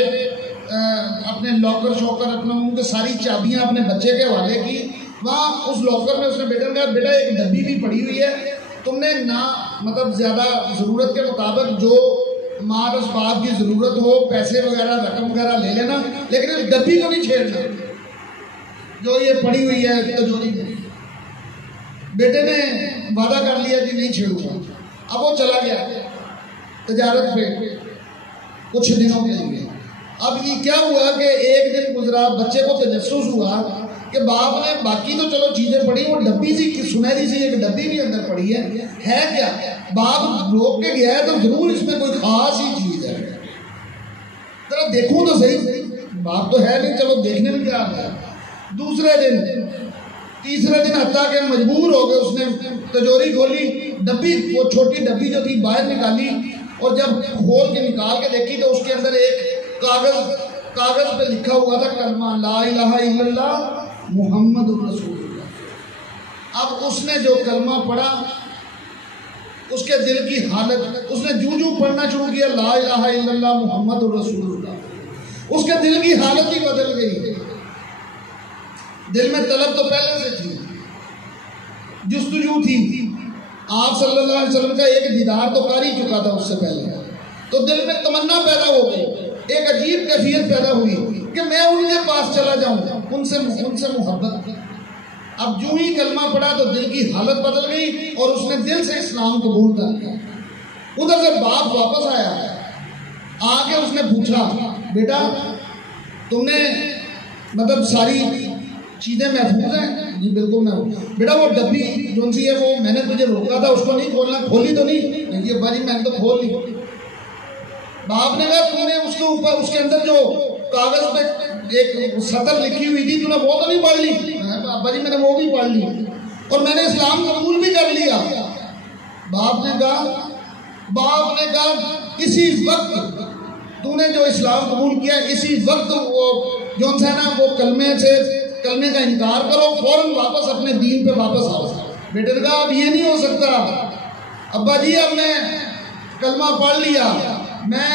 اپنے لاکر شوکر اپنے ان کے ساری چابیاں اپنے بچے کے حوالے کی، وہاں اس لاکر میں اس نے بیٹے نے کہا بیٹا ایک ڈبی بھی پڑی ہوئی ہے، تم نے نہ مطلب زیادہ ضرورت کے مطابق جو مال اسباب کی ضرورت ہو، پیسے وغیرہ رقم وغیرہ لے لینا، لیکن اس ڈبی کو نہیں چھیڑنا جو یہ پڑی ہوئی ہے تجوری میں۔ بیٹے نے وعدہ کر لیا کہ نہیں چھیڑوں گا۔ اب وہ چلا گیا تجارت پہ کچھ دنوں کے لیے۔ اب یہ کیا ہوا کہ ایک دن گزرا، بچے کو تجسس ہوا کہ باپ نے باقی تو چلو چیزیں پڑھی، وہ ڈبی سی سنہری سی ایک ڈبی بھی اندر پڑی ہے کیا؟ باپ روک کے گیا ہے تو ضرور اس میں کوئی خاص ہی چیز ہے، ذرا دیکھوں تو صحیح۔ باپ تو ہے نہیں، چلو دیکھنے میں کیا آتا ہے۔ دوسرے دن، تیسرے دن حتیٰ کہ مجبور ہو گئے، اس نے تجوری کھولی، ڈبی وہ چھوٹی ڈبی جو تھی باہر نکالی، اور جب کھول کے نکال کے دیکھی تو اس کے اندر ایک کاغذ پہ لکھا ہوا تھا کلمہ لا الہ الا اللہ محمد الرسول اللہ۔ اب اس نے جو کلمہ پڑھا، اس کے دل کی حالت، اس نے جو پڑھنا شروع کیا لا الہ الا اللہ محمد الرسول اللہ، اس کے دل کی حالت ہی بدل گئی۔ دل میں طلب تو پہلے سے تھی، جستجو تھی، آپ صلی اللہ علیہ وسلم کا ایک دیدار تو کر ہی چکا تھا اس سے پہلے، تو دل میں تمنا پیدا ہو گئی، ایک عجیب کیفیت پیدا ہوئی کہ میں ان کے پاس چلا جاؤں، ان سے محبت۔ اب جو ہی کلمہ پڑھا تو دل کی حالت بدل گئی اور اس نے دل سے اسلام قبول کر لیا۔ ادھر سے باپ واپس آیا، آ کے اس نے پوچھا بیٹا تم نے مطلب ساری چیزیں محفوظ ہیں؟ جی بالکل محفوظ۔ بیٹا وہ ڈبی جو سی ہے وہ میں نے تجھے روکا تھا اس کو نہیں کھولنا، کھولی تو نہیں؟ یہ بھائی میں نے تو کھول لی۔ باپ نے کہا تم نے اس کے اوپر اس کے اندر جو کاغذ پہ ایک سطر لکھی ہوئی تھی تو نے وہ تو نہیں پڑھ لی؟ ابا جی میں نے وہ بھی پڑھ لی اور میں نے اسلام قبول بھی کر لیا۔ باپ نے کہا اسی وقت تو نے جو اسلام قبول کیا، اسی وقت وہ جو ہے نا وہ کلمے کا انکار کرو، فوراً واپس اپنے دین پہ واپس آؤ۔ بیٹے نے کہا اب یہ نہیں ہو سکتا ابا جی، اب میں کلمہ پڑھ لیا، میں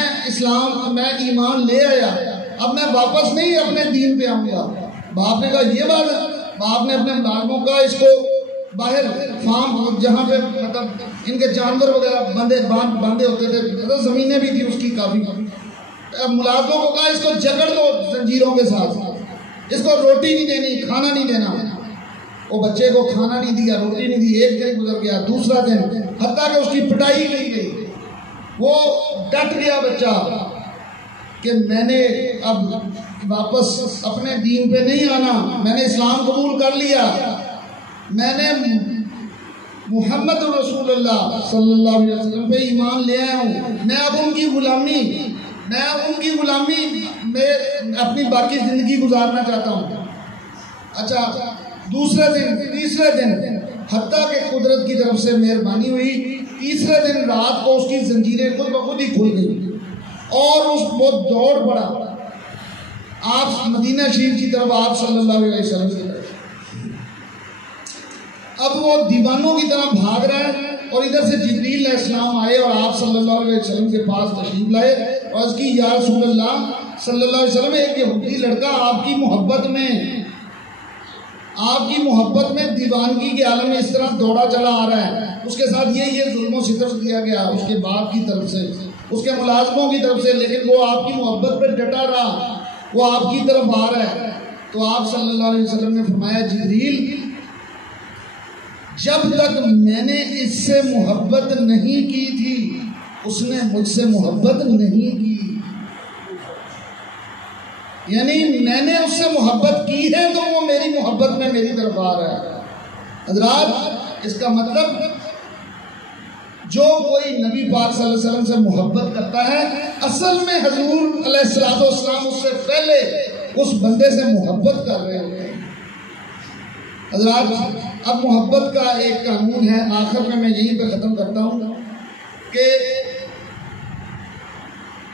ایمان لے آیا، اب میں واپس نہیں اپنے دین پہ آؤں گا۔ باپ نے کہا یہ بات ہے۔ باپ نے اپنے ملازموں کا اس کو باہر فارم جہاں پہ مطلب ان کے جانور وغیرہ باندھے ہوتے تھے، مطلب زمینیں بھی تھی اس کی کافی، ملازموں کو کہا اس کو جکڑ دو زنجیروں کے ساتھ، اس کو روٹی نہیں دینی، کھانا نہیں دینا۔ وہ بچے کو کھانا نہیں دیا، روٹی نہیں دی، ایک دن گزر گیا، دوسرا دن، حتیٰ کہ اس کی پٹائی کی گئی۔ وہ ڈٹ گیا بچہ کہ میں نے اب واپس اپنے دین پہ نہیں آنا، میں نے اسلام قبول کر لیا، میں نے محمد رسول اللہ صلی اللہ علیہ وسلم پہ ایمان لے آیا ہوں، میں اب ان کی غلامی میں اپنی باقی زندگی گزارنا چاہتا ہوں۔ اچھا، دوسرے دن، تیسرے دن، حتیٰ کہ قدرت کی طرف سے مہربانی ہوئی، تیسرے دن رات کو اس کی زنجیریں خود بخود ہی کھل گئی اور وہ دوڑ پڑا آپ مدینہ شریف کی طرف، آپ صلی اللہ علیہ وسلم کی طرف۔ اب وہ دیوانوں کی طرح بھاگ رہا ہے اور ادھر سے جبریل علیہ السلام آئے اور آپ صلی اللہ علیہ وسلم کے پاس تشریف لائے اور اس کی یا رسول اللہ صلی اللہ علیہ وسلم، ایک یہودی لڑکا آپ کی محبت میں دیوانگی کے عالم میں اس طرح دوڑا چلا آ رہا ہے، اس کے ساتھ یہ ظلم و ستم کیا گیا اس کے باپ کی طرف سے، اس کے ملازموں کی طرف سے، لیکن وہ آپ کی محبت پہ ڈٹا رہا، وہ آپ کی طرف آ رہا ہے۔ تو آپ صلی اللہ علیہ وسلم نے فرمایا، جبریل، جب تک میں نے اس سے محبت نہیں کی تھی اس نے مجھ سے محبت نہیں کی، یعنی میں نے اس سے محبت کی ہے تو وہ میری محبت میں میری طرف آ رہا ہے۔ حضرات، اس کا مطلب جو کوئی نبی پاک صلی اللہ علیہ وسلم سے محبت کرتا ہے، اصل میں حضور علیہ السلام اس سے پہلے اس بندے سے محبت کر رہے ہوتے ہیں۔ حضرات، اب محبت کا ایک قانون ہے، آخر میں یہیں پہ ختم کرتا ہوں کہ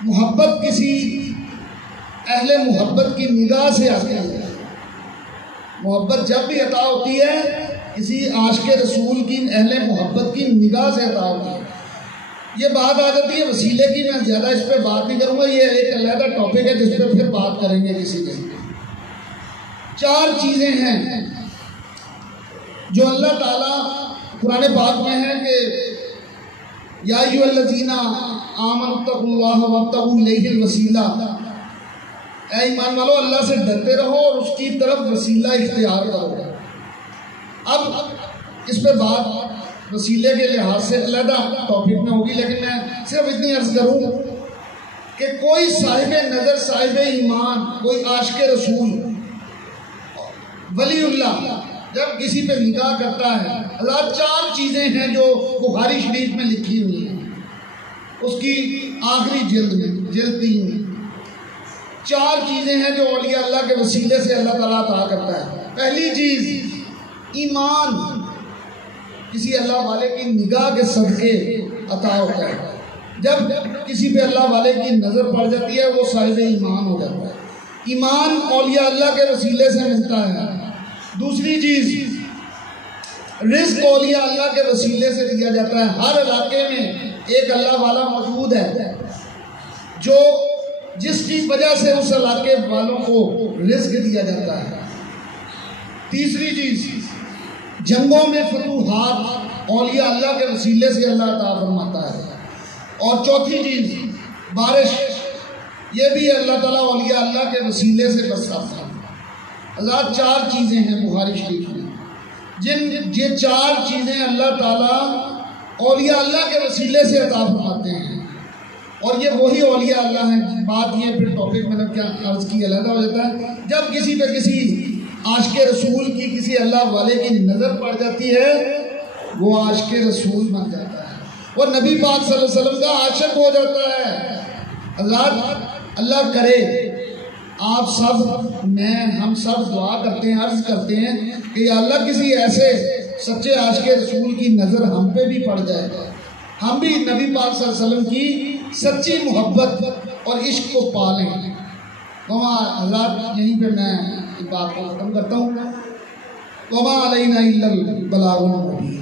محبت کسی اہل محبت کی نگاہ سے آتی ہے۔ محبت جب بھی عطا ہوتی ہے کسی عاشق رسول کی اہل محبت کی نگاہ سے عطا ہوتی ہے۔ یہ بات آ جاتی ہے وسیلے کی، میں زیادہ اس پہ بات نہیں کروں گا، یہ ایک علیحدہ ٹاپک ہے جس پہ پھر بات کریں گے کسی دن۔ 4 چیزیں ہیں جو اللہ تعالیٰ قرآن پاک میں ہے کہ یا ایھا الذین آمنوا اتقوا اللہ وابتغوا الیہ الوسیلہ، اے ایمان والو اللہ سے ڈرتے رہو اور اس کی طرف وسیلہ اختیار کرو۔ اب اس پہ بات وسیلے کے لحاظ سے علیحدہ ٹاپک میں ہوگی، لیکن میں صرف اتنی عرض کروں کہ کوئی صاحب نظر، صاحب ایمان، کوئی عاشق رسول، ولی اللہ جب کسی پہ نگاہ کرتا ہے، اللہ 4 چیزیں ہیں جو بخاری شریف میں لکھی ہوئی ہیں، اس کی آخری جلد میں، جلد 3 میں 4 چیزیں ہیں جو اولیاء اللہ کے وسیلے سے اللہ تعالیٰ عطا کرتا ہے۔ پہلی چیز ایمان، کسی اللہ والے کی نگاہ کے صدقے عطا ہوتا ہے۔ جب کسی پہ اللہ والے کی نظر پڑ جاتی ہے وہ صاحب ایمان ہو جاتا ہے۔ ایمان اولیاء اللہ کے وسیلے سے ملتا ہے۔ دوسری چیز، رزق اولیاء اللہ کے وسیلے سے دیا جاتا ہے۔ ہر علاقے میں ایک اللہ والا موجود ہے جو جس کی وجہ سے اس علاقے والوں کو رزق دیا جاتا ہے۔ تیسری چیز، جنگوں میں فتوحات اولیاء اللہ کے وسیلے سے اللہ عطا فرماتا ہے۔ اور چوتھی چیز، بارش، یہ بھی اللہ تعالیٰ اولیاء اللہ کے وسیلے سے برساتا ہے۔ حضرات 4 چیزیں ہیں بخاری شریف میں، یہ 4 چیزیں اللہ تعالیٰ اولیاء اللہ کے وسیلے سے عطا فرماتے ہیں، اور یہ وہی اولیاء اللہ ہیں۔ بات یہ پھر ٹاپک میں نے کیا عرض کی علیحدہ ہو جاتا ہے، جب کسی پہ کسی عاشق رسول کی، کسی اللہ والے کی نظر پڑ جاتی ہے وہ عاشق رسول بن جاتا ہے، وہ نبی پاک صلی اللہ علیہ وسلم کا عاشق ہو جاتا ہے۔ حضرات، اللہ کرے آپ سب، میں، ہم سب دعا کرتے ہیں، عرض کرتے ہیں کہ یا اللہ کسی ایسے سچے عاشق رسول کی نظر ہم پہ بھی پڑ جائے، ہم بھی نبی پاک صلی اللہ علیہ وسلم کی سچی محبت اور عشق کو پالیں۔ وما، حضرات یہیں پہ میں بات کو ختم کرتا ہوں۔ وما علینا الا البلاغ المبین۔